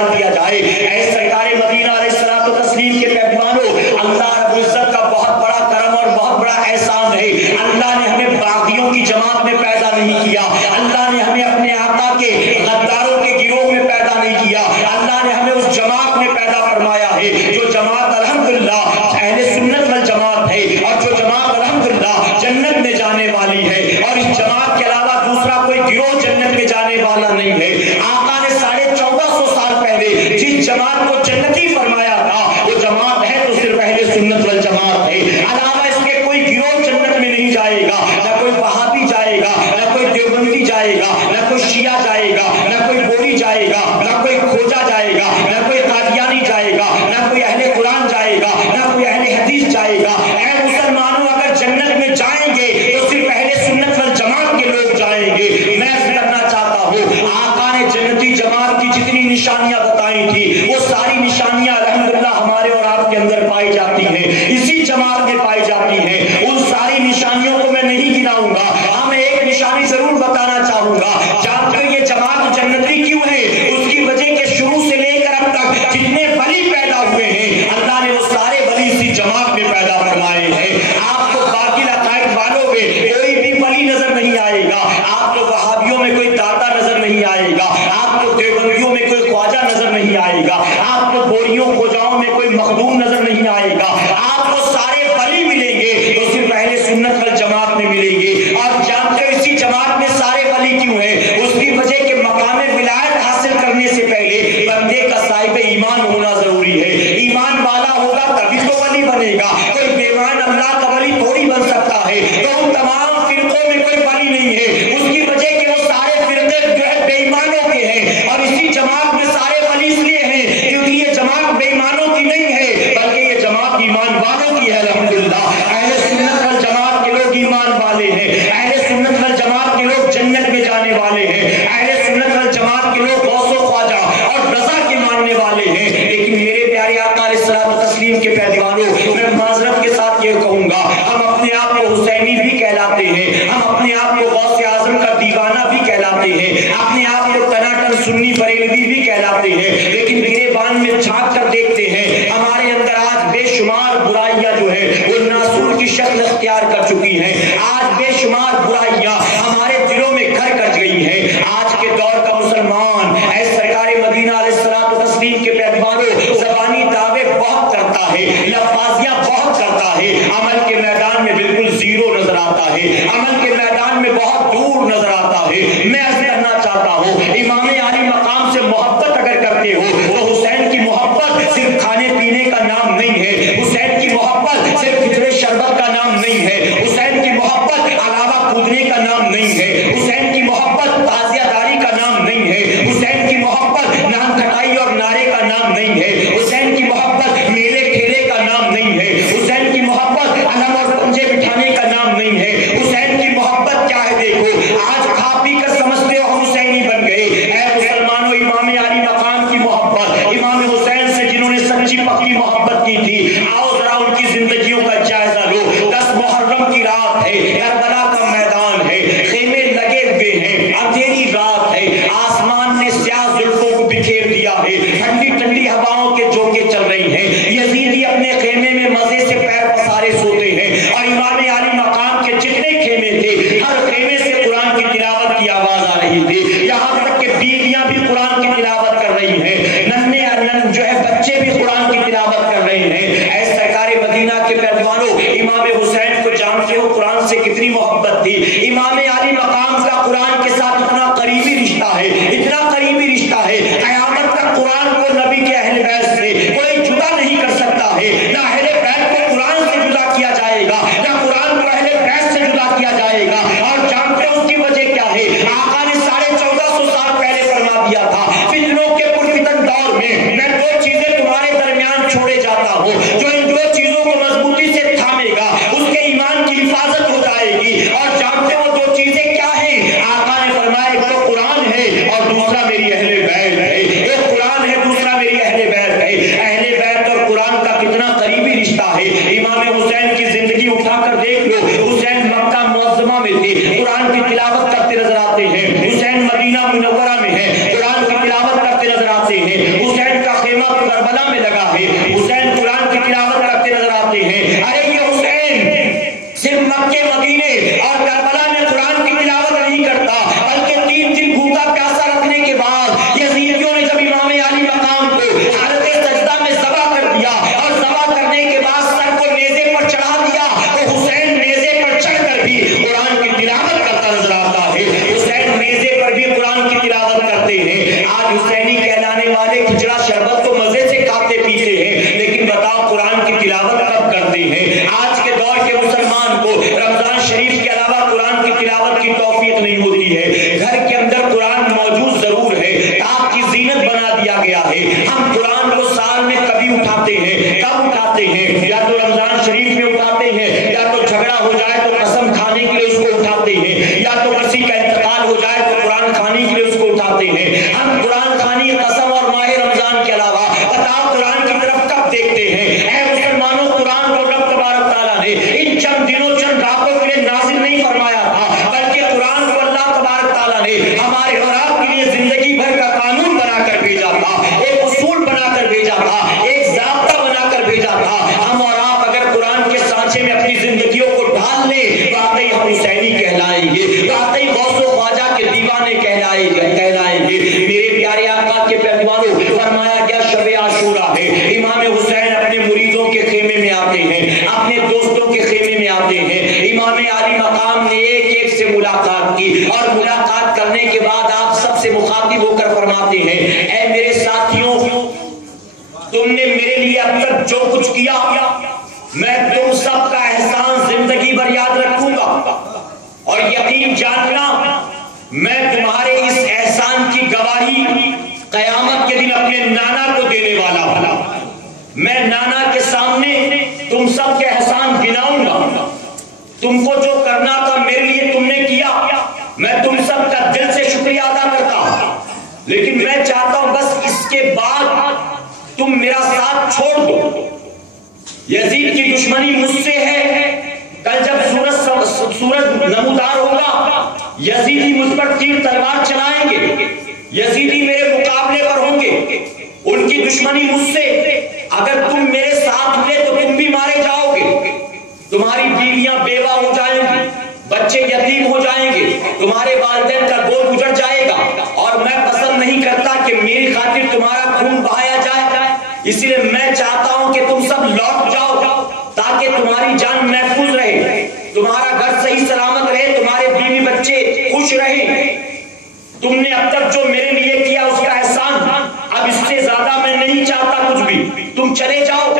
ڈال دیا جائے۔ اے سرکار مدینہ علیہ الصلوۃ والتسلیم کے پیروانوں، اللہ رب العزت کا بہت بڑا کرم اور بہت بڑا احسان ہے۔ اللہ نے ہمیں باغیوں کی جماعت میں پیدا نہیں کیا، اللہ نے ہمیں اپنے آقا کے غداروں کے گروہ میں پیدا نہیں کیا، اللہ نے ہمیں اس جماعت میں پیدا فرمایا ہے جو جماعت الحمدللہ اہل سنت والجماعت ہے، اور جو جماعت الحمدللہ جنت میں جانے والی ہے، اور اس جماعت کے علاوہ دوسرا کوئی گروہ جنت میں جانے والا نہیں ہے۔ آقا نے 1450 سال پہلے جس جماعت کو جنتی فرمایا تھا وہ جماعت ہے تو صرف اہل سنت والجماعت ہے، علاوہ اس کے کوئی گروہ جنت میں نہیں جائے گا، نہ کوئی وہابی جائے گا، نہ کوئی دیوبندی جائے گا، نہ کوئی شیعہ جائے گا، نہ کوئی بوری جائے گا، نہ کوئی کھوجا جائے گا، نہ کوئی قادیانی جائے گا، نہ کوئی اہل قرآن جائے گا، نہ کوئی اہل حدیث جائے گا۔ اے مسلمانوں، اگر جنت میں جائیں گے تو صرف اہل سنت والجماعت کے لوگ جائیں گے۔ میں کرنا چاہتا ہوں، آقا نے جنتی جماعت کی جتنی نشانیاں بتائی تھی وہ ساری نشانیاں الحمدللہ ہمارے اور آپ کے اندر پائی جاتی ہیں، اسی جماعت میں پائی جاتی ہیں۔ ان ساری نشانیوں کو میں نہیں گناؤں گا، ہاں میں ایک نشانی ضرور بتانا چاہوں گا۔ جان کر یہ جماعت جنتی کیوں ہے؟ اس کی وجہ کہ شروع سے لے کر اب تک جتنے ولی پیدا ہوئے ہیں اللہ نے وہ سارے ولی اسی جماعت میں پیدا فرمائے ہیں۔ آپ کو باقی عقائد والوں میں کوئی بھی ولی نظر نہیں آئے گا، آپ کو وہابیوں میں کوئی داتا نظر نہیں آئے گا، آپ کو دیوبندیوں میں کوئی خواجہ نظر نہیں آئے گا، آپ کو بوریوں خوجاؤں میں کوئی مخدوم نظر نہیں آئے گا۔ آپ کو سارے ولی ملیں گے تو صرف اہل سنت والجماعت میں ملیں گے۔ اور جانتے ہو اسی جماعت میں سارے ولی کیوں ہیں؟ اس کی وجہ کہ مقام ولایت حاصل کرنے سے پہلے بندے کا صاحب ایمان ہونا ضروری ہے۔ ایمان والا ہوگا تبھی تو ولی بنے گا، کوئی بیمان اللہ کا ولی تھوڑی بن سکتا ہے۔ تو ان تمام فرقوں میں کوئی ولی نہیں ہے، اس کی وجہ کہ وہ سارے فرقے جو ہے بے ایمانوں کے ہیں، اور اسی جماعت میں سارے ولی اس لیے ہیں کیونکہ یہ جماعت بے ایمانوں کی نہیں ہے بلکہ یہ جماعت ایمان والوں کی ہے۔ الحمدللہ اہل سنت والجماعت کے لوگ ایمان والے ہیں، اہل سنت والجماعت کے لوگ جنت میں جانے والے ہیں، اہل سنت والجماعت کے لوگ غوث و خواجہ اور رضا کے ماننے والے ہیں۔ لیکن میرے پیارے آقا علیہ الصلوۃ والتسلیم کے پیروانوں، میں معذرت کے ساتھ یہ کہوں گا، ہم اپنے آپ کو حسینی بھی کہلاتے ہیں، ہم اپنے آپ کو غوث اعظم کا دیوانہ بھی کہلاتے ہیں، اپنے آپ کو ٹناٹن سنی بریلوی بھی کہلاتے ہیں، لیکن گریبان میں جھانک کر دیکھتے ہیں ہمارے اندر آج بے شمار برائیاں جو ہے وہ ناسور کی شکل اختیار کر چکی ہیں۔ آج بے شمار برائیاں ہمارے دلوں میں گھر کر گئی ہیں۔ آج کے دور کا مسلمان اے سرکار مدینہ علیہ الصلوۃ والتسلیم کے پیروانوں زبانی دعوے بہت کرتا ہے، لفاظیاں بہت کرتا ہے، عمل کے میدان میں بالکل زیرو نظر آتا ہے، عمل کے میدان میں بہت دور نظر آتا ہے۔ میں عرض کرنا چاہتا ہوں، امام علی مقام سے محبت اگر کرتے ہو تو حسین کی محبت صرف کھانے پینے کا نام نہیں ہے، حسین کی محبت صرف کھچڑے شربت کا نام نہیں ہے، حسین کی محبت علاوہ کودنے کا نام نہیں ہے، حسین کی محبت تعزیہ داری کا نام نہیں ہے، حسین کی محبت نام کھٹائی اور نعرے کا نام نہیں ہے، حسین کی محبت میلے کھیلے کا نام نہیں ہے، حسین کی محبت علم اور پنجے بٹھانے کا نام نہیں ہے۔ حسین کی محبت کیا ہے؟ دیکھو آج کھا پی کر سمجھتے ہو ہم حسینی بن گئے۔ اے مسلمانوں، امام علی مقام کی محبت، امام حسین سے جنہوں نے سچی پکی محبت کی تھی، آؤ ذرا ان کی زندگیوں کا جائزہ لو۔ 10 محرم کی رات ہے، کربلا کا میدان ہے، خیمے لگے ہوئے ہیں، اندھیری رات ہے، آسمان نے سیاہ زلفوں کو بکھیر دیا ہے، ٹھنڈی ٹھنڈی ہواؤں کے جھونکے چل رہی ہیں، یزیدی اپنے خیمے میں مزے سے پیر پسارے سوتے ہیں، اور امام علی مقام کے جتنے خیمے تھے ہر خیمے سے قرآن کی تلاوت کی آواز آ رہی تھی، یہاں تک کہ بیویاں بھی قرآن کی تلاوت کر رہی ہیں، ننھے جو ہے بچے بھی قرآن کی تلاوت کر رہے ہیں۔ اے سرکار مدینہ کے پیروانوں، امام حسین کو جانتے ہو قرآن سے کتنی محبت تھی۔ امام علی مقام کا قرآن کے ساتھ اتنا قریبی رشتہ ہے، اتنا قریبی رشتہ ہے، قیامت تک قرآن کو نبی کے اہل بیت سے کوئی جدا نہیں کر سکتا ہے، نہ اہل بیت کو قرآن سے جدا کیا جائے گا، نہ قرآن کو اہل بیت سے جدا کیا جائے گا۔ اور جانتے ہو اس کی وجہ کیا ہے؟ آقا نے 1450 سال پہلے فرما دیا تھا، فتنوں کے پرفتن دور میں دو چیزیں تمہارے درمیان چھوڑے جاتا ہوں، جو ان دو چیزوں کو مضبوطی سے تھامے گا اس کے ایمان کی حفاظت ہو جائے گی۔ اور جانتے ہو دو چیزیں کیا ہیں؟ آقا نے فرمایا ایک تو قرآن ہے اور دوسرا میری اہل بیت ہے۔ ایک قرآن ہے، دوسرا میری اہل بیت ہے۔ اہل بیت اور قرآن کا کتنا قریبی رشتہ حسین کا خیمہ کربلا میں لگا ہے، حسین قرآن کی تلاوت کرتے نظر آتے ہیں۔ ارے یہ حسین صرف مکے مدینے اور کربلا میں قرآن کی تلاوت نہیں کرتا، بلکہ 3 دن بھوکا پیاسا رکھنے کے بعد یزیدیوں نے جب امام علی مقام کو حالت سجدہ میں ذبح کر دیا اور ذبح کرنے کے بعد سر کو نیزے پر چڑھا دیا، تو حسین نیزے پر چڑھ کر بھی قرآن کی تلاوت کرتا نظر آتا ہے۔ حسین نیزے پر بھی قرآن کی تلاوت کرتے ہیں۔ آج حسینی کہلانے والے کھچڑا شربت کو مزے سے کھاتے پیتے ہیں، لیکن بتاؤ قرآن کی تلاوت کب کرتے ہیں؟ آج کے دور کے مسلمان کو رمضان شریف کے علاوہ قرآن کی تلاوت کی توفیق نہیں ہوتی ہے۔ گھر کے اندر قرآن موجود ضرور ہے، آپ کی زینت بنا دیا گیا ہے۔ ہم قرآن کو سال میں کبھی اٹھاتے ہیں، کب اٹھاتے ہیں؟ یا تو رمضان شریف میں اٹھاتے ہیں، یا تو جھگڑا ہو جائے تو قسم کھانے کے لیے اس کو اٹھاتے ہیں، یا تو کسی کا انتقال ہو جائے تو قرآن کھانے کے لیے اس کو اٹھاتے ہیں۔ ہم قرآن کھانی، قسم اور ماہ رمضان کے علاوہ بتاؤ قرآن کی طرف کب دیکھتے ہیں؟ اے مسلمانوں، قرآن کو رب تبارک تعالیٰ نے ان چند دنوں چند راتوں کے لیے نازل نہیں فرمایا تھا، بلکہ قرآن کو اللہ تبارک تعالیٰ نے ہمارے اور آپ کے لیے زندگی بھر کا قانون بنا کر بھیجا تھا، ایک اصول بنا کر بھیجا تھا، ایک ضابطہ بنا کر بھیجا تھا۔ ہم اور آپ اگر قرآن کے سانچے میں اپنی زندگیوں کو ڈھال لیں، واقعی ہم حسینی کہلائیں گے، واقعی غوث و خواجہ کے دیوانے کہلائیں گے۔ میرے پیارے آقا کے پیغمبروں، فرمایا گیا شب عاشورہ ہے، امام حسین اپنے مریدوں کے خیمے میں آتے ہیں، اپنے دوستوں کے خیمے میں آتے ہیں۔ امام علی مقام نے ایک ایک سے ملاقات کی، اور ملاقات کرنے کے بعد آپ سب سے مخاطب ہو کر فرماتے ہیں، اے میرے ساتھیوں، تم نے میرے لیے اب تک جو کچھ کیا، میں تم سب کا احسان زندگی بھر یاد رکھوں گا، اور یقین جاننا میں تمہارے اس احسان کی گواہی قیامت کے دن اپنے نانا کو دینے والا ہوں۔ میں نانا کے سامنے تم سب کے احسان گناؤں گا، تم کو جو کرنا تھا میرے لیے تم نے کیا، میں تم سب کا دل سے شکریہ ادا کرتا ہوں، لیکن میں چاہتا ہوں بس اس کے بعد تم میرا ساتھ چھوڑ دو۔ یزید کی دشمنی مجھ سے ہے، کل جب سورج نمودار ہوگا، یزیدی مجھ پر تیر تلوار چلائیں گے، یزیدی میرے مقابلے پر ہوں گے، ان کی دشمنی مجھ سے، اگر تم میرے ساتھ ہوئے تو تم بھی مارے جاؤ گے، تمہاری بیویاں بیوہ ہو جائیں گی، بچے یتیم ہو جائیں گے، تمہارے والدین کا گود گزر جائے گا، اور میں پسند نہیں کرتا کہ میری خاطر تمہارا خون بہایا جائے، اس لیے میں چاہتا ہوں کہ تم سب لوٹ جاؤ تاکہ تمہاری جان محفوظ رہے، تمہارا گھر صحیح سلامت رہے، تمہارے بیوی بچے خوش رہیں۔ تم نے اب تک جو میرے لیے کیا اس کا احسان، اب اس سے زیادہ میں نہیں چاہتا کچھ بھی، تم چلے جاؤ۔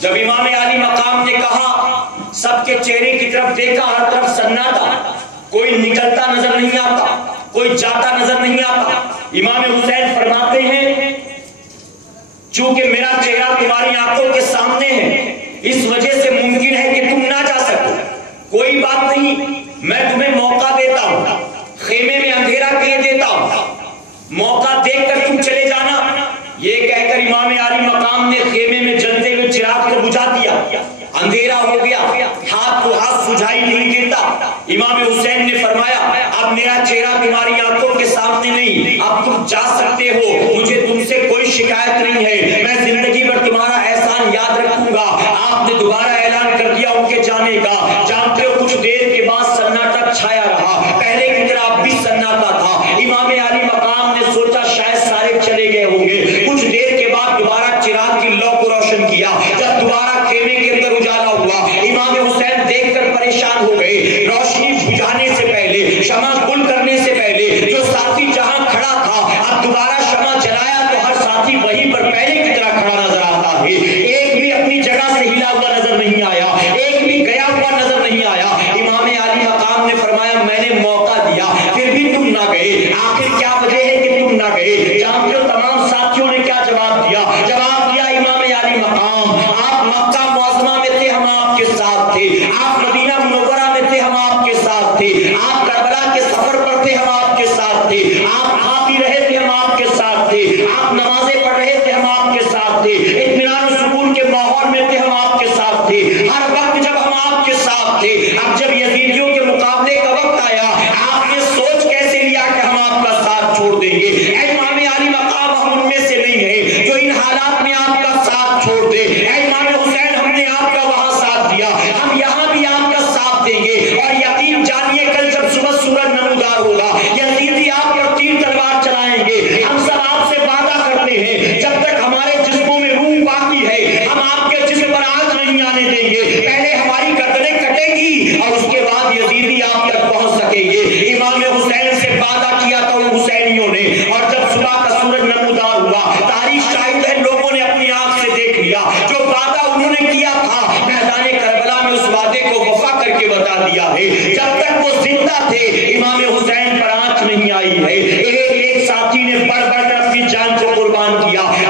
جب امام علی مقام نے کہا، سب کے چہرے کی طرف دیکھا، ہر طرف سناٹا، کوئی نکلتا نظر نہیں آتا، کوئی جاتا نظر نہیں آتا۔ امام حسین فرماتے ہیں، چونکہ میرا چہرہ تمہاری آنکھوں کے سامنے ہے، اس وجہ سے ممکن ہے کہ تم نہ جا سکو، کوئی بات نہیں، میں تمہیں موقع دیتا ہوں، خیمے میں اندھیرا کیے دیتا ہوں، موقع دیکھ کر تم چلے جانا۔ یہ کہہ کر امام علی مقام نے خیمے میں جلتے ہوئے چراغ کو بجھا دیا، اندھیرا ہو گیا، ہاتھ کو ہاتھ سجھائی نہیں دیتا۔ امام حسین نے فرمایا، اب میرا چہرہ تمہاری آنکھوں کے سامنے نہیں، اب تم جا سکتے ہو، مجھے تم سے کوئی شکایت نہیں ہے، میں زندگی بھر تمہارا احسان یاد رکھوں گا۔ آپ نے دوبارہ اعلان کر دیا ان کے جانے کا۔ جانتے ہو کچھ دیر کے بعد سناٹا چھایا رہا، پہلے کی طرح اب بھی سناٹا تھا۔ امام علی مقام نے سوچا شاید سارے چلے گئے ہوں گے، کچھ دیر کے بعد دوبارہ چراغ کی لو کو روشن کیا، جب دوبارہ خیمے کے اندر اجالا ہوا، امام حسین دیکھ کر پریشان ہو گئے۔ روشنی بجھانے سے پہلے، شمع گل کرنے سے پہلے جو ساتھی جہاں کھڑا تھا، اب دوبارہ شمع جلایا تو ہر ساتھی وہیں پر پہلے کی طرح کھڑا نظر آتا ہے، ایک بھی اپنی جگہ سے ہلا ہوا نظر نہیں آیا، ایک بھی گیا ہوا نظر نہیں آیا۔ امام علی مقام نے فرمایا، میں نے موقع دیا پھر بھی تم نہ گئے، آخر کیا وجہ ہے کہ تم نہ گئے؟ جانتے ہو تمام ساتھیوں نے کیا جواب دیا؟ جواب دیا امام علی مقام، آپ مکہ معظمہ میں تھے، ہم آپ کے ساتھ تھے، آپ مدینہ منورہ میں تھے، ہم آپ کے ساتھ تھے، آپ کربلا کے سفر پر تھے، ہم آپ کے ساتھ تھے، آپ کھا پی رہے تھے، ہم آپ کے ساتھ تھے، آپ نمازیں پڑھ رہے تھے، ہم آپ کے ساتھ تھے، اطمینان و سکون کے ماحول میں تھے، ہم آپ کے ساتھ تھے، ہر وقت جب ہم آپ کے ساتھ تھے۔ اب جب یزیدیوں کے مقابلے کا وقت آیا، آپ نے سوچ کیسے لیا کہ ہم آپ کا ساتھ چھوڑ دیں گے؟ اے امام علی مقام، ہم ان میں سے نہیں ہیں جو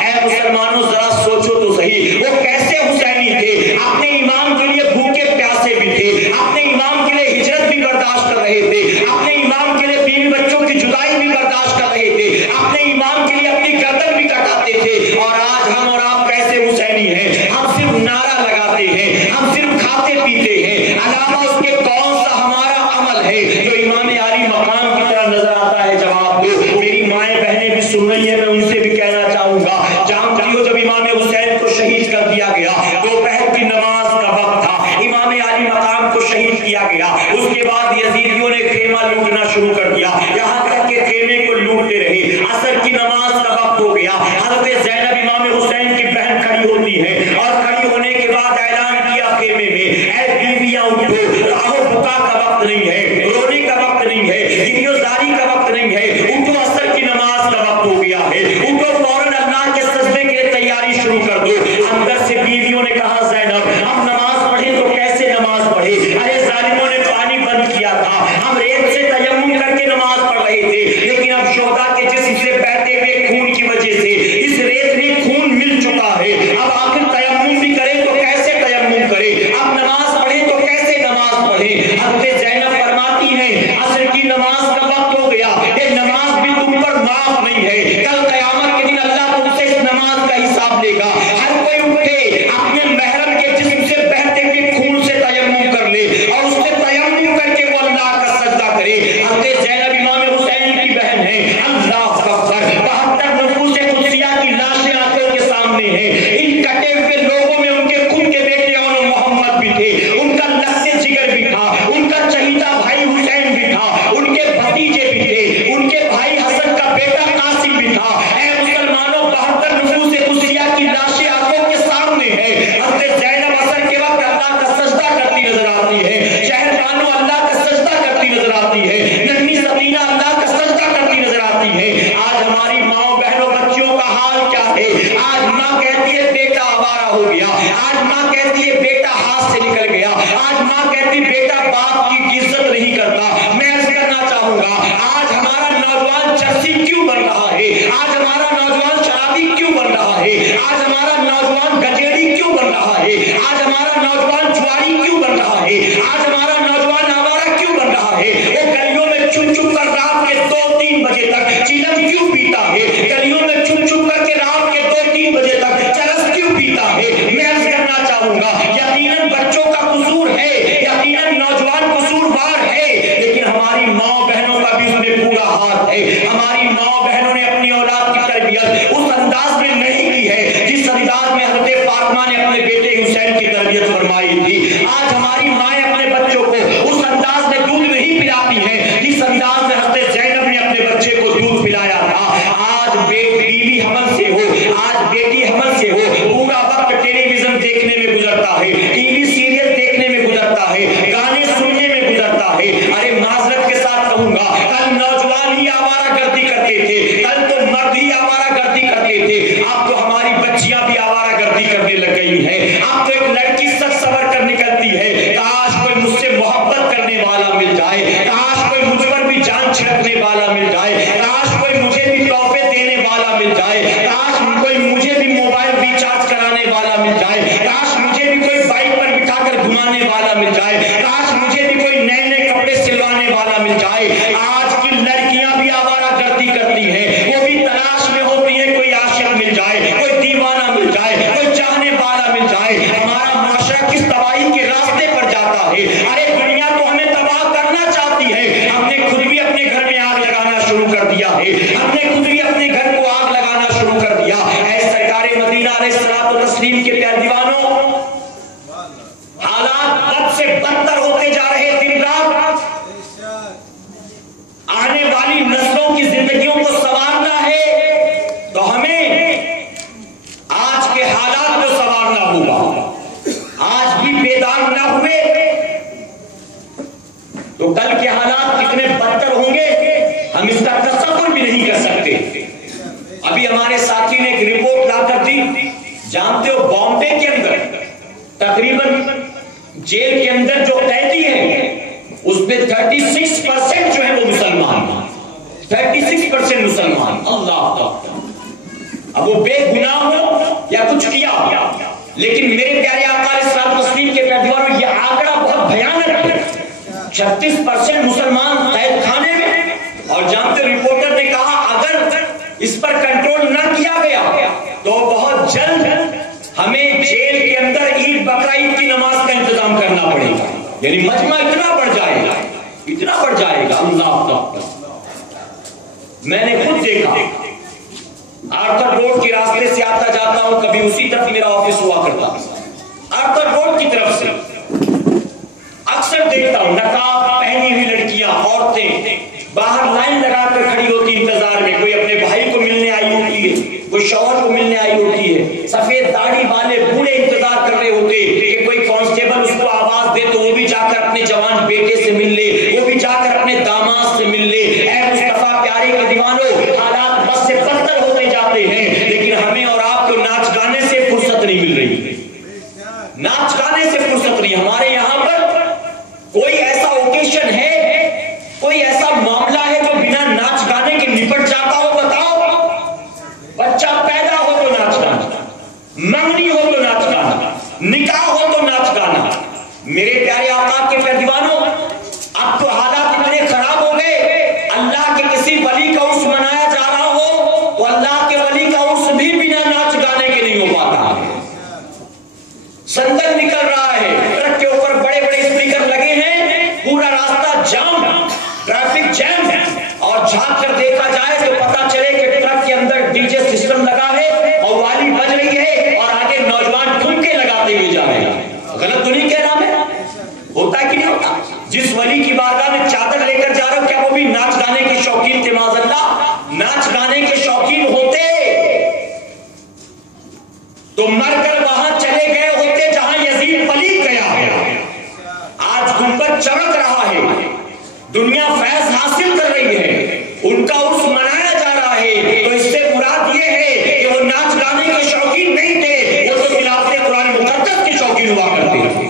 اے مسلمانوں ذرا سوچو تو صحیح، وہ کیسے حسینی تھے، اپنے امام کے لیے بھوکے پیاسے بھی تھے، اپنے امام کے لیے ہجرت بھی برداشت کر رہے تھے، اپنے امام کے لیے بیوی بچوں کی جدائی بھی برداشت کر رہے تھے، اپنے امام کے لیے اپنی گردن بھی کٹاتے تھے۔ اور آج ہم اور آپ کیسے حسینی ہیں؟ ہم صرف نعرہ لگاتے ہیں، ہم صرف کھاتے پیتے ہیں، علاوہ اس کے کون سا ہمارا عمل ہے جو امام علی مقام کی طرح نظر آتا ہے؟ جواب دو۔ میری مائیں بہنیں بھی سن رہی ہیں، میں ان سے بھی کہنا چاہوں گا، جانتی ہو جب امام حسین کو شہید کر دیا گیا، دوپہر کی نماز کا وقت تھا، امام علی مقام کو شہید کیا گیا، اس کے بعد یزیدیوں نے خیمہ لوٹنا شروع کر دیا، یہاں تک کہ خیمے کو لوٹتے رہے، عصر کی نماز کا وقت ہو گیا، حضرت زینب امام حسین کی بہن کھڑی ہوتی ہے، اور کھڑی ہونے کے بعد اعلان کیا خیمے میں، اے بیویاں اٹھو، آہو بکا کا وقت نہیں ہے، رونے کا وقت نہیں ہے، گریو زاری کا وقت نہیں ہے، اٹھو عصر کی نماز کا وقت ہو گیا ہے، اٹھو فوراً اللہ کے سجدے کے لیے تیاری شروع کر دو۔ اندر سے بیویوں نے کہا زینب ہم نماز پڑھیں تو کیسے نماز پڑھے؟ ارے ظالموں نے پانی بند کیا تھا، ہم ریت سے تیمم کر کے نماز پڑھ رہے تھے، لیکن اب شہداء کے جسم سے بہتے ہوئے خون کی وجہ سے اس ریت میں خون مل چکا ہے، اب آخر تیمم بھی کرے تو کیسے تیمم کرے؟ اب نماز پڑھے تو کیسے نماز پڑھے؟ حضرت زینب فرماتی ہیں عصر کی نماز کا وقت ہو گیا، یہ نماز بھی تم پر معاف نہیں ہے، کل قیامت کے دن اللہ تم سے اس نماز کا حساب لے گا۔ ہر کوئی اٹھے اپنے محرم کے جسم سے بہتے ہوئے خون سے تیمم کر لے اور اس سے تیمم کر کے وہ اللہ کا سجدہ کرے۔ حضرت زینب امام حسین کی بہن ہے، اللہ اکبر، 72 نفوس قدسیہ کی لاشیں آنکھوں کے سامنے ہیں، ان کٹے ہوئے لوگوں میں ان کے خون کے بیٹے اور محمد بھی تھے، ان کا لخت جگر بھی تھا، ان کا چہیتا بھائی حسین بھی تھا، ان کے بھتیجے بھی تھے، ان کے بھائی حسن کا بیٹا قاسم بھی تھا۔ اے مسلمانوں 72 نفوس قدسیہ کی لاشیں آنکھوں کے سامنے ہیں۔ حضرت زینب عصر کے وقت اللہ کا سجدہ کرتی نظر آتی ہے، شہر بانو اللہ کا سجدہ کرتی نظر آتی ہے، ننھی سکینہ اللہ کا سجدہ کرتی نظر آتی ہے۔ آج ہماری ماں بہنوں بچیوں کا حال کیا ہے؟ آج ماں کہتی ہے بیٹا آوارہ ہو گیا، آج ماں کہتی ہے بیٹا ہاتھ سے نکل گیا، آج ماں کہتی ہے بیٹا باپ کی عزت نہیں کرتا۔ میں عرض کرنا چاہوں گا آج ہمارا نوجوان چرسی کیوں بن رہا ہے؟ آج ہمارا نوجوان شرابی کیوں بن رہا ہے؟ آج ہمارا نوجوان گجیڑی کیوں بن رہا ہے؟ آج ہمارا نوجوان جواری کیوں بن رہا ہے؟ آج ہمارا نوجوان آوارہ کیوں بن رہا ہے؟ وہ گلیوں میں چھپ چھپ کر رات کے 2-3 بجے تک چیلم کیوں پیتا ہے؟ گلیوں میں چھپ چھپ کر کے رات کے 2-3 بجے تک چرس کیوں پیتا ہے؟ میں عرض کرنا چاہوں گا یقیناً بچوں کا قصور ہے، یقیناً نوجوان قصوروار ہے، لیکن ہماری ماں بہنوں کا بھی اس میں پورا ہاتھ ہے۔ ہماری ماں بہنوں نے اپنی اولاد کی تربیت اس انداز میں نہیں کی ہے جس انداز میں حضرت فاطمہ نے اپنے بیٹے حسین کی تربیت فرمائی تھی۔ آج ہماری مائیں اپنے بچوں کو اس انداز میں دودھ نہیں پلاتی ہیں جس انداز میں حضرت زینب نے اپنے بچے کو دودھ پلایا تھا۔ آج بیوی حمل سے ہو، آج بیٹی حمل سے ہو، پورا وقت ٹیلی ویژن دیکھنے میں گزرتا ہے، ٹی وی سیریل دیکھنے میں گزرتا ہے، گانے سننے میں گزرتا ہے۔ ارے معذرت کے ساتھ کہوں گا کل نوجوان ہی آوارہ گردی کرتے تھے، کل تو مرد ہی آوارہ گردی کرتے تھے، اب تو ہماری بچیاں بھی آوارہ گردی کرنے لگ گئی ہیں۔ اب تو ایک لڑکی سچ سور کر نکلتی ہے، کاش کوئی مجھ سے محبت کرنے والا مل جائے، کاش کوئی مجھ پر بھی جان چھڑکنے والا مل جائے، کاش کوئی مجھے بھی تحفے دینے والا مل جائے، کاش کوئی مجھے بھی موبائل ریچارج کرانے والا مل جائے، کاش مجھے بھی کوئی بائک پر بٹھا کر گھمانے والا مل جائے، کاش مجھے بھی کوئی نئے نئے کپڑے سلوانے والا مل جائے۔ آج کی لڑکیاں بھی آوارہ گردی کرتی ہیں، وہ بھی تلاش میں ہوتی ہیں کوئی عاشق مل جائے، کوئی دیوانہ مل جائے، کوئی چاہنے والا مل جائے۔ ہمارا معاشرہ کس تباہی کے راستے پر جاتا ہے؟ ارے دنیا تو ہمیں تباہ کرنا چاہتی ہے، ہم نے خود بھی اپنے گھر میں آگ لگانا شروع کر دیا ہے، ہم نے خود بھی اپنے گھر کو آگ لگانا شروع کر دیا۔ اے سرکار مدینہ علیہ الصلوۃ والتسلیم کے پیارے دیوانوں، حالات بد سے بدتر ہوتے جا رہے دن رات۔ آنے والی نسلوں کی زندگیوں کو سنوارنا ہے تو ہمیں آج کے حالات کو سنوارنا ہوگا۔ آج بھی بیدار نہ ہوئے تو کل کے حالات کتنے بدتر ہوں گے ہم اس کا تصور بھی نہیں کر سکتے۔ ابھی ہمارے ساتھی نے ایک رپورٹ لا کر دی، جانتے ہو بامبے کے اندر تقریباً جیل کے اندر جو قیدی ہیں اس پہ 36% جو ہے وہ مسلمان، 36% مسلمان۔ اللہ اکبر، اب وہ بے گناہ ہو یا کچھ کیا، لیکن میرے پیارے آقا علیہ الصلوۃ والتسلیم کے پیغمبر، یہ آنکڑا بہت بھیانک ہے، 36% مسلمان قید خانے میں، اور جانتے رپورٹر نے کہا اگر اس پر کنٹرول نہ کیا گیا تو بہت جلد ہمیں جیل کے اندر عید بقرہ عید کی نماز کا انتظام کرنا پڑے گا، یعنی مجمع اتنا بڑھ جائے گا، اتنا بڑھ جائے گا۔ اللہ اکبر۔ میں نے خود دیکھا، آرتھر روڈ کے راستے سے آتا جاتا ہوں، کبھی اسی طرف میرا آفس ہوا کرتا، آرتھر روڈ کی طرف سے اکثر دیکھتا ہوں نقاب پہنی ہوئی لڑکیاں، عورتیں باہر لائن لگا کر کھڑی ہوتی انتظار میں، کوئی اپنے بھائی کو ملنے آئی ہوتی ہے، کوئی شوہر کو ملنے آئی ہوتی ہے، سفید داڑھی والے بوڑھے انتظار کر رہے ہوتے کہ کوئی کانسٹیبل اس کو آواز دے تو وہ بھی جا کر اپنے جوان بیٹے سے مل لے، وہ بھی جا کر اپنے داماد سے مل لے۔ اے مصطفیٰ پیارے کے دیوانوں، حالات بس سے بدتر ہوتے جاتے ہیں، لیکن ہمیں اور آپ کو ناچ گانے سے فرصت نہیں مل رہی، ناچ گانے سے فرصت نہیں۔ ہمارے یہاں پر کوئی ایسا اوکیشن ہے، کوئی ایسا معاملہ ہے جو بنا ناچ گانے کے نپٹ جاتا ہو؟ بتاؤ۔ بچہ پیدا ہو تو ناچ گانا، منگنی ہو تو ناچ گانا، نکاح ہو تو ناچ گانا۔ میرے پیارے آقا کے پیروانوں، اب تو حالات اتنے خراب ہو گئے، اللہ کے کسی ولی کا عرس منایا جا رہا ہو تو اللہ کے ولی کا عرس بھی بنا ناچ گانے کے نہیں ہو پاتا ہے۔ سندل نکل رہا ہے، ٹرک کے اوپر بڑے بڑے اسپیکر لگے ہیں، پورا راستہ جام، ٹریفک جام، اور جھانک کر دیکھا جائے تو پتا چلے کہ ٹرک کے اندر ڈی جے سسٹم لگا ہے اور والی بج رہی ہے اور آگے نوجوان ٹھمکے لگاتے ہوئے جا رہے ہیں۔ غلط تو نہیں کہہ رہا میں؟ ہوتا ہے کہ نہیں ہوتا؟ جس ولی کی بارگاہ میں چادر لے کر جا رہا ہوں، کیا وہ بھی ناچ گانے کے شوقین تھے؟ معاذ اللہ، ناچ گانے کے شوقین ہوتے تو مر کر وہاں چلے گئے ہوتے جہاں یزید پلیت گیا ہے۔ آج گنبد چمک رہا ہے، دنیا فیض حاصل کر رہی ہے، ان کا عرس منایا جا رہا ہے، تو اس سے مراد یہ ہے کہ وہ ناچ گانے کے شوقین نہیں تھے، وہ تو تلاوت قرآن مقدس کے شوقین ہوا کرتے تھے۔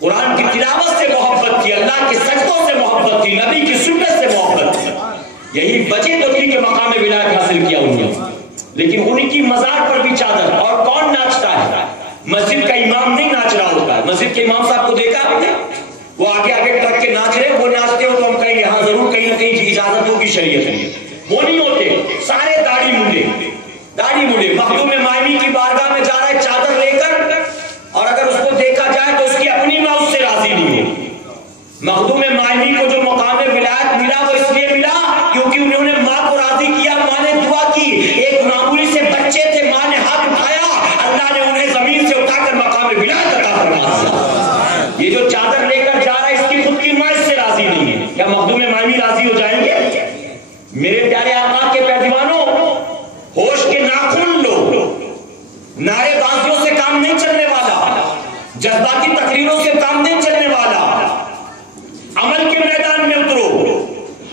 قرآن کی تلاوت سے محبت تھی، اللہ کے سجدوں سے محبت تھی، نبی کی سنت سے محبت تھی۔ یہی وجہ تو تھی کہ مقام ولایت حاصل کیا انہوں نے، لیکن ان کی مزار پر بھی چادر۔ اور کون ناچتا ہے؟ مسجد کا امام نہیں ناچ رہا ہوتا ہے۔ مسجد کے امام صاحب کو دیکھا آپ نے؟ وہ آگے آگے ٹرک کے ناچ رہے، وہ ناچتے ہو تو ہم کہیں یہاں ضرور کہیں نہ کہیں اجازت ہوگی شریعت میں۔ وہ نہیں ہوتے، سارے داڑھی منڈے، داڑھی منڈے۔ مخدوم مائمی کی بارگاہ میں جا رہا ہے چادر لے کر، اور اگر اس کو دیکھا جائے تو اس کی اپنی ماں اس سے راضی نہیں ہوگی۔ مخدوم مائمی کو جو مقام ولایت ملا وہ اس لیے ملا کیونکہ انہوں نے ماں کو راضی کیا، ماں نے دعا کی۔ ایک معمولی سے بچے تھے، ماں نے ہاتھ اٹھایا، اللہ نے انہیں زمین سے اٹھا کر مقام ولایت عطا فرما دیا۔ یہ جو چادر لے کر جا رہا ہے اس کی خود کی ماں اس سے راضی نہیں ہے، کیا مخدوم مائمی راضی ہو جائیں گے؟ میرے پیارے آقا کے پیروانوں، ہوش کے ناخن لو، نعرے بازیوں سے کام نہیں چلنے والا، جذباتی تقریروں سے کام نہیں چلنے والا۔ عمل کے میدان میں اترو،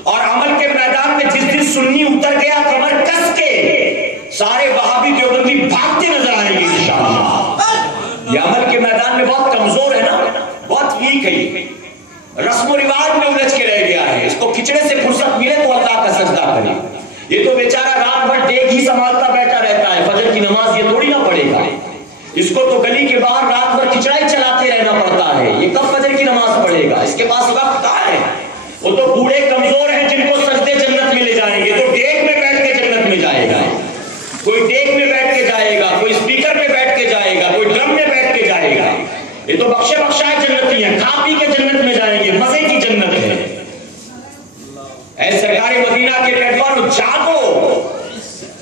اور عمل کے میدان میں جس دن سنی اتر گیا کمر کس کے، سارے وہابی دیوبندی بھاگتے نظر آئیں گے انشاءاللہ۔ یہ عمل کے میدان میں بہت کمزور ہے نا، بہت ویک ہے، رسم و رواج میں الجھ کے رہ گیا ہے۔ اس کو کھچڑے سے فرصت ملے تو اللہ کا سجدہ کرے۔ یہ تو بیچارہ رات بھر ڈیگ ہی سنبھالتا بیٹھا رہتا ہے، فجر کی نماز یہ تھوڑی نہ پڑھے گا۔ اس کو تو گلی کے باہر رات بھر کھچڑا ہی چلاتے رہنا پڑتا ہے، یہ کب فجر کی نماز پڑھے گا؟ اس کے پاس وقت کہاں ہے؟ وہ تو بوڑھے کمزور ہیں جن کو سجدے جنت میں لے جائیں گے، تو ڈیگ میں بیٹھ کے جنت میں جائے گا، کوئی ڈیگ میں بیٹھ کے جائے گا، کوئی اسپیکر پہ بیٹھ کے جائے گا، کوئی ڈرم میں بیٹھ کے جائے گا۔ یہ تو بخشے بخشائے جنتی ہیں، کھا پی کے جنت میں جائیں گے، مزے کی جنت ہے۔ اے سرکار مدینہ کے پیروانوں، جاگو،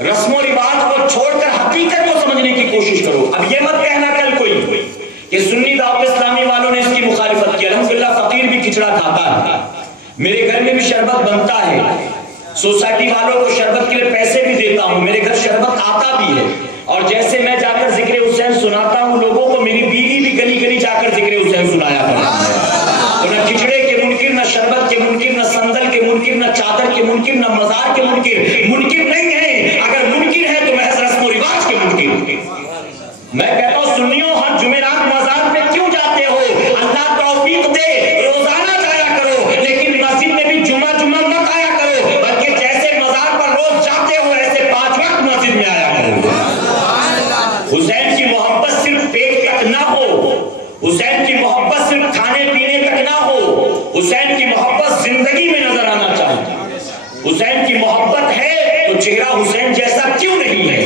رسم و رواج کو چھوڑ کر حقیقت کو سمجھنے کی کوشش کرو۔ اب یہ مت کہنا کل کوئی کہ سنی دعوت اسلامی والوں نے اس کی مخالفت کی، الحمدللہ فقیر بھی کھچڑا کھاتا ہے، میرے گھر میں بھی شربت بنتا ہے، سوسائٹی والوں کو شربت کے لیے پیسے بھی دیتا ہوں، میرے گھر شربت آتا بھی ہے، اور جیسے میں جا کر ذکر حسین سناتا ہوں لوگوں کو، میری بیوی بھی گلی گلی جا کر ذکر حسین سنایا کرتی ہے۔ تو نہ کھچڑے کے منکر، نہ شربت کے منکر، نہ سندل کے منکر، نہ چادر کے منکر، نہ مزار کے منکر نہیں ہے۔ اگر منکر ہے تو محض رسم و رواج کے منکر۔ میں کہتا ہوں سنیوں، ہر جمعرات مزار پہ کیوں جاتے ہو؟ اللہ توفیق دے، روزانہ جایا کرو، لیکن مسجد میں بھی جمعہ مت آیا کرو، بلکہ جیسے مزار پر روز جاتے ہو ایسے 5 وقت مسجد میں حسین کی محبت صرف کھانے پینے تک نہ ہو، حسین کی محبت زندگی میں نظر آنا چاہیے۔ حسین کی محبت ہے تو چہرہ حسین جیسا کیوں نہیں ہے؟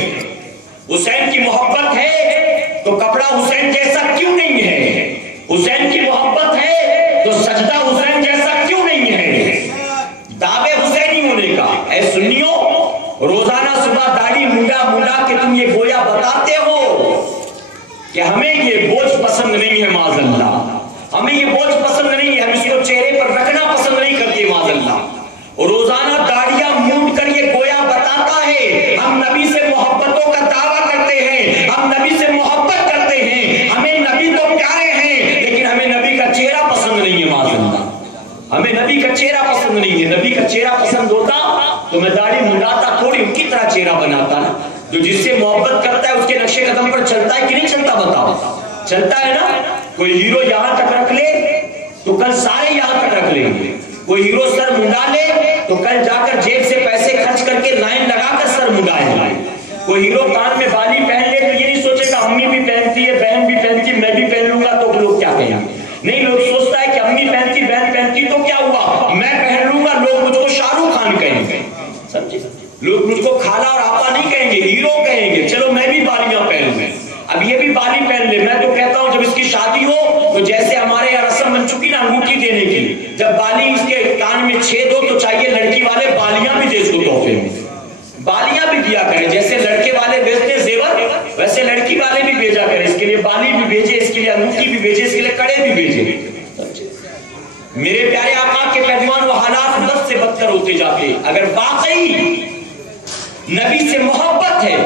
حسین کی محبت ہے تو کپڑا حسین جیسا کیوں نہیں ہے؟ حسین کی محبت ہے تو سجدہ حسین جیسا کیوں نہیں ہے؟ دعوے حسینی ہونے کا، اے سنیوں، روزانہ صبح داڑھی منڈا کے تم یہ گویا بتاتے ہو کہ ہمیں یہ بوجھ پسند نہیں ہے، معاذ اللہ، ہمیں یہ بوجھ پسند نہیں ہے، ہم اس کو چہرے پر رکھنا پسند نہیں کرتے، معاذ اللہ۔ اور روزانہ داڑیاں مونڈ کر یہ گویا بتاتا ہے ہم نبی سے محبتوں کا دعویٰ کرتے ہیں، ہم نبی سے محبت کرتے ہیں، ہمیں نبی تو پیارے ہیں لیکن ہمیں نبی کا چہرہ پسند نہیں ہے، معاذ اللہ، ہمیں نبی کا چہرہ پسند نہیں ہے۔ نبی کا چہرہ پسند ہوتا تو میں داڑھی منڈاتا تھوڑی ان کی طرح چہرہ بناتا نا۔ جو جس سے محبت کرتا ہے اس کے نقش قدم پر چلتا ہے کہ نہیں چلتا؟ بتاؤ، چلتا ہے نا۔ کوئی ہیرو یہاں تک رکھ لے تو کل سارے یہاں تک رکھ لیں گے، کوئی ہیرو سر منڈا لے تو کل جا کر جیب سے پیسے خرچ کر کے لائن لگا کر سر منڈائے گا۔ کوئی ہیرو کان میں بالی پہن لے تو یہ نہیں سوچے گا امی بھی پہنتی ہے، بہن بھی پہنتی ہے، میں بھی پہن لوں گا تو لوگ کیا کہیں گے۔ نہیں، لوگ سوچتا ہے کہ امی پہنتی، بہن پہنتی تو کیا ہوا، میں پہن لوں گا، لوگ مجھ کو شاہ رخ خان کہیں گے، سمجھے؟ لوگ مجھ کو خالہ اور آپا نہیں کہیں گے، ہیرو کہیں گے۔ چلو میں بھی بالیاں پہن لوں، اب یہ بھی بالی پہن لے۔ میں تو کہتا ہوں جب اس کی شادی ہو تو جیسے ہمارے یہاں رسم بن چکی نا انگوٹھی دینے کی، جب بالی اس کے کان میں چھید ہو تو چاہیے لڑکی والے بالیاں بھی دے اس کو تحفے میں، بالیاں بھی دیا کرے۔ جیسے لڑکے والے بھیجتے زیور ویسے لڑکی والے بھی بھیجا کرے، اس کے لیے بالی بھی بھیجے، اس کے لیے انگوٹھی بھی بھیجے، اس کے لیے کڑے بھی بھیجے۔ میرے پیارے آقا کے پیغام و حالات بد سے بدتر ہوتے جاتے۔ اگر واقعی نبی سے محبت ہے،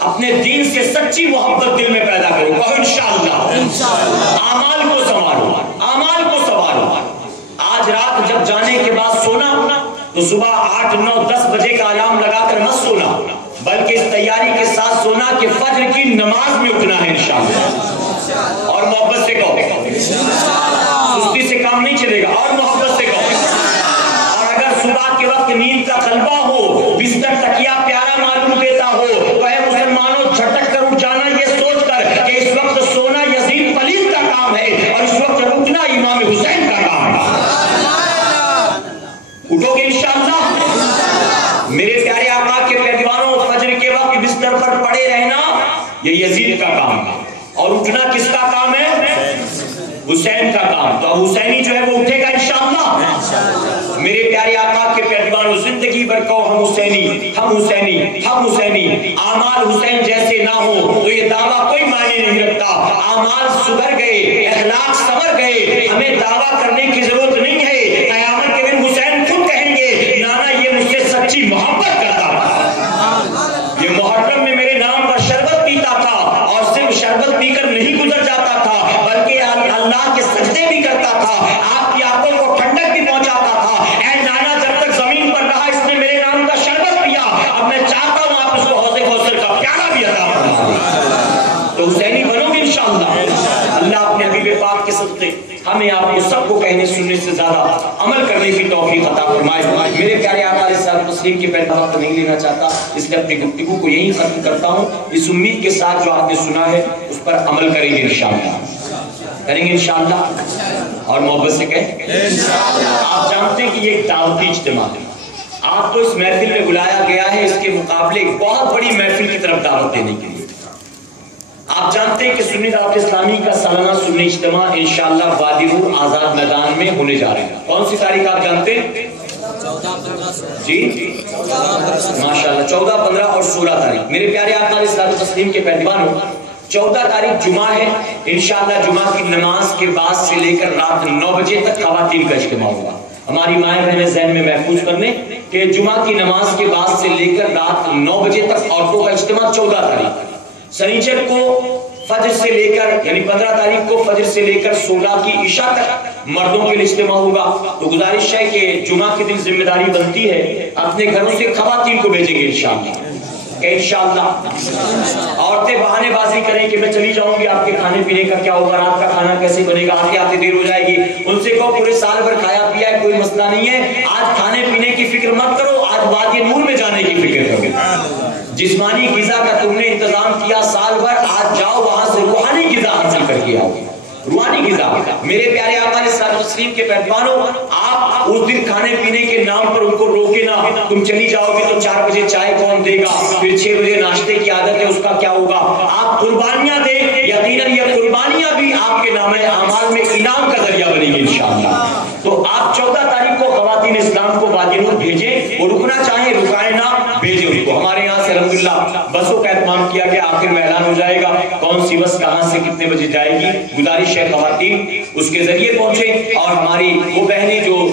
اپنے دین سے سچی محبت دل میں پیدا کرو، کہو انشاءاللہ، اعمال کو سنوارو، اعمال کو سنوارو۔ آج رات جب جانے کے بعد سونا تو صبح 8، 9، 10 بجے کا الارم لگا کر مت سونا، بلکہ اس تیاری کے ساتھ سونا کہ فجر کی نماز میں اٹھنا ہے انشاءاللہ، اور محبت سے کہو، سستی سے کام نہیں چلے گا، اور محبت سے کہو۔ اور اگر صبح کے وقت نیند کا غلبہ ہو، بستر تکیہ پیارا معلوم دیتا ہو تو اے مسلمانوں جھٹک کر اٹھ جانا یہ سوچ کر کہ اس وقت سونا یزید پلیت کا کام ہے اور اس وقت اٹھنا امام حسین کا کام ہے۔ اٹھو گے انشاءاللہ؟ میرے پیارے آقا کے پیروانوں، فجر کے وقت بستر پر پڑے رہنا یہ یزید کا کام ہے، اور اٹھنا کس کا کام ہے؟ حسین کا کام۔ تو اب حسینی جو ہے وہ اٹھے گا انشاءاللہ۔ میرے پیارے آقا کے پیروانوں، زندگی بھر کہو ہم حسینی، ہم حسینی، ہم حسینی۔ اعمال حسین جیسے نہ ہو تو یہ دعویٰ کوئی معنی نہیں رکھتا۔ اعمال سدھر گئے، اخلاق سنور گئے، ہمیں دعویٰ کرنے کی ضرورت نہیں ہے۔ قیامت کے دن حسین خود کہیں گے نانا یہ مجھ سے سچی محبت کرتا تھا، یہ محرم میں میرے نام پر شربت پیتا تھا، اور صرف شربت پی کر نہیں گزر جاتا تھا بلکہ اللہ کے سجدے بھی کرتا تھا، آپ کی آنکھوں کو ٹھنڈک بھی پہنچاتا تھا۔ اے نانا جب تک زمین پر رہا اس نے میرے نام کا شربت پیا، اب میں چاہتا ہوں آپ اس کو حوض کوثر کا پیالہ بھی عطا فرمائیں۔ تو حسینی بنو گے انشاءاللہ۔ اللہ اپنے حبیب پاک کے صدقے ہمیں آپ کو سب کو کہنے سننے سے زیادہ عمل کرنے کی توفیق عطا فرمائے۔ میرے پیارے آقا علیہ الصلوۃ والتسلیم کے پہلا وقت نہیں لینا چاہتا، اس لیے اپنی گفتگو کو یہیں ختم کرتا ہوں، اس امید کے ساتھ جو آپ نے سنا ہے اس پر عمل کریں گے انشاءاللہ، کریں گے انشاءاللہ، اور محبت سے کہیں انشاءاللہ۔ آپ جانتے ہیں کہ یہ ایک دعوتی اجتماع ہے، آپ کو اس محفل میں بلایا گیا ہے، اس کے مقابلے ایک بہت بڑی محفل کی طرف دعوت دینے کے لیے۔ آپ جانتے ہیں کہ سنی دعوت اسلامی کا سالانہ سنی اجتماع انشاءاللہ وادی نور آزاد میدان میں ہونے جا رہے ہیں۔ کون سی تاریخ آپ جانتے ہیں؟ جی ماشاءاللہ 14، 15 اور 16 تاریخ۔ میرے پیارے آقا علیہ الصلوۃ والتسلیم کے پیروانوں، 14 تاریخ جمعہ ہے، انشاءاللہ جمعہ کی نماز کے بعد سے لے کر رات 9 بجے تک خواتین کا اجتماع ہوگا۔ ہماری مائیں بہنیں ذہن میں محفوظ کر لیں کہ جمعہ کی نماز کے بعد سے لے کر رات 9 بجے تک عورتوں کا اجتماع 14 تاریخ۔ سنیچر کو فجر سے لے کر یعنی 15 تاریخ کو فجر سے لے کر 16 کی عشاء تک مردوں کے لیے اجتماع ہوگا۔ تو گزارش ہے کہ جمعہ کے دن ذمہ داری بنتی ہے اپنے گھروں سے خواتین کو بھیجیں گے انشاءاللہ، کہ انشاءاللہ عورتیں بہانے بازی کریں کہ میں چلی جاؤں گی، آپ کے کھانے پینے کا کیا ہوگا، رات کا کھانا کیسے بنے گا، آتے آتے دیر ہو جائے گی۔ ان سے کہو پورے سال بھر کھایا پیا ہے، کوئی مسئلہ نہیں ہے، آج کھانے پینے کی فکر مت کرو، آج وادی نور میں جانے کی فکر کرو۔ جسمانی غذا کا تم نے انتظام کیا سال بھر، آج جاؤ وہاں سے روحانی غذا حاصل کر کے آؤ۔ روحانی غذا. میرے پیارے آقا علیہ الصلوۃ والتسلیم کے پیروانوں، آپ اس دن کھانے پینے کے نام پر ان کو روکے نہ. تم چلی جاؤ گے تو 4 بجے چائے کون دے گا، پھر 6 بجے ناشتے کی عادت ہے اس کا کیا ہوگا. آپ قربانیاں دیں، یقیناً یہ قربانیاں بھی آپ کے نام اعمال میں انعام کا ذریعہ بنیں گی انشاءاللہ. تو آپ 14 تاریخ کو خواتین اسلام کو وادی نور بھیجیں، وہ رکنا چاہیں رکائیں نہ، بھیجیں ان کو. ہمارے یہاں سے الحمدللہ بسوں کا اہتمام کیا گیا، آخر میں اعلان ہو جائے گا کون سی بس کہاں سے کتنے بجے جائے گی. گزارش ہے خواتین اس کے ذریعے پہنچیں، اور ہماری وہ بہنیں جو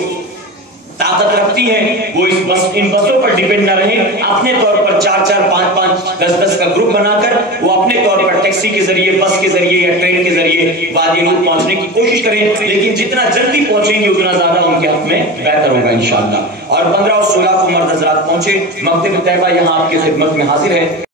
طاقت رکھتی ہیں وہ ان بسوں پر ڈیپینڈ نہ رہیں، اپنے طور پر 4-4 5-5 10-10 کا گروپ بنا کر وہ اپنے طور پر ٹیکسی کے ذریعے، بس کے ذریعے یا ٹرین کے ذریعے وادی نور پہنچنے کی کوشش کریں. لیکن جتنا جلدی پہنچیں گے اتنا زیادہ ان کے حق میں بہتر ہوگا انشاءاللہ. اور 15 اور 16 کو مرد حضرات پہنچے. مکتب طیبہ یہاں آپ کی خدمت میں حاضر ہے.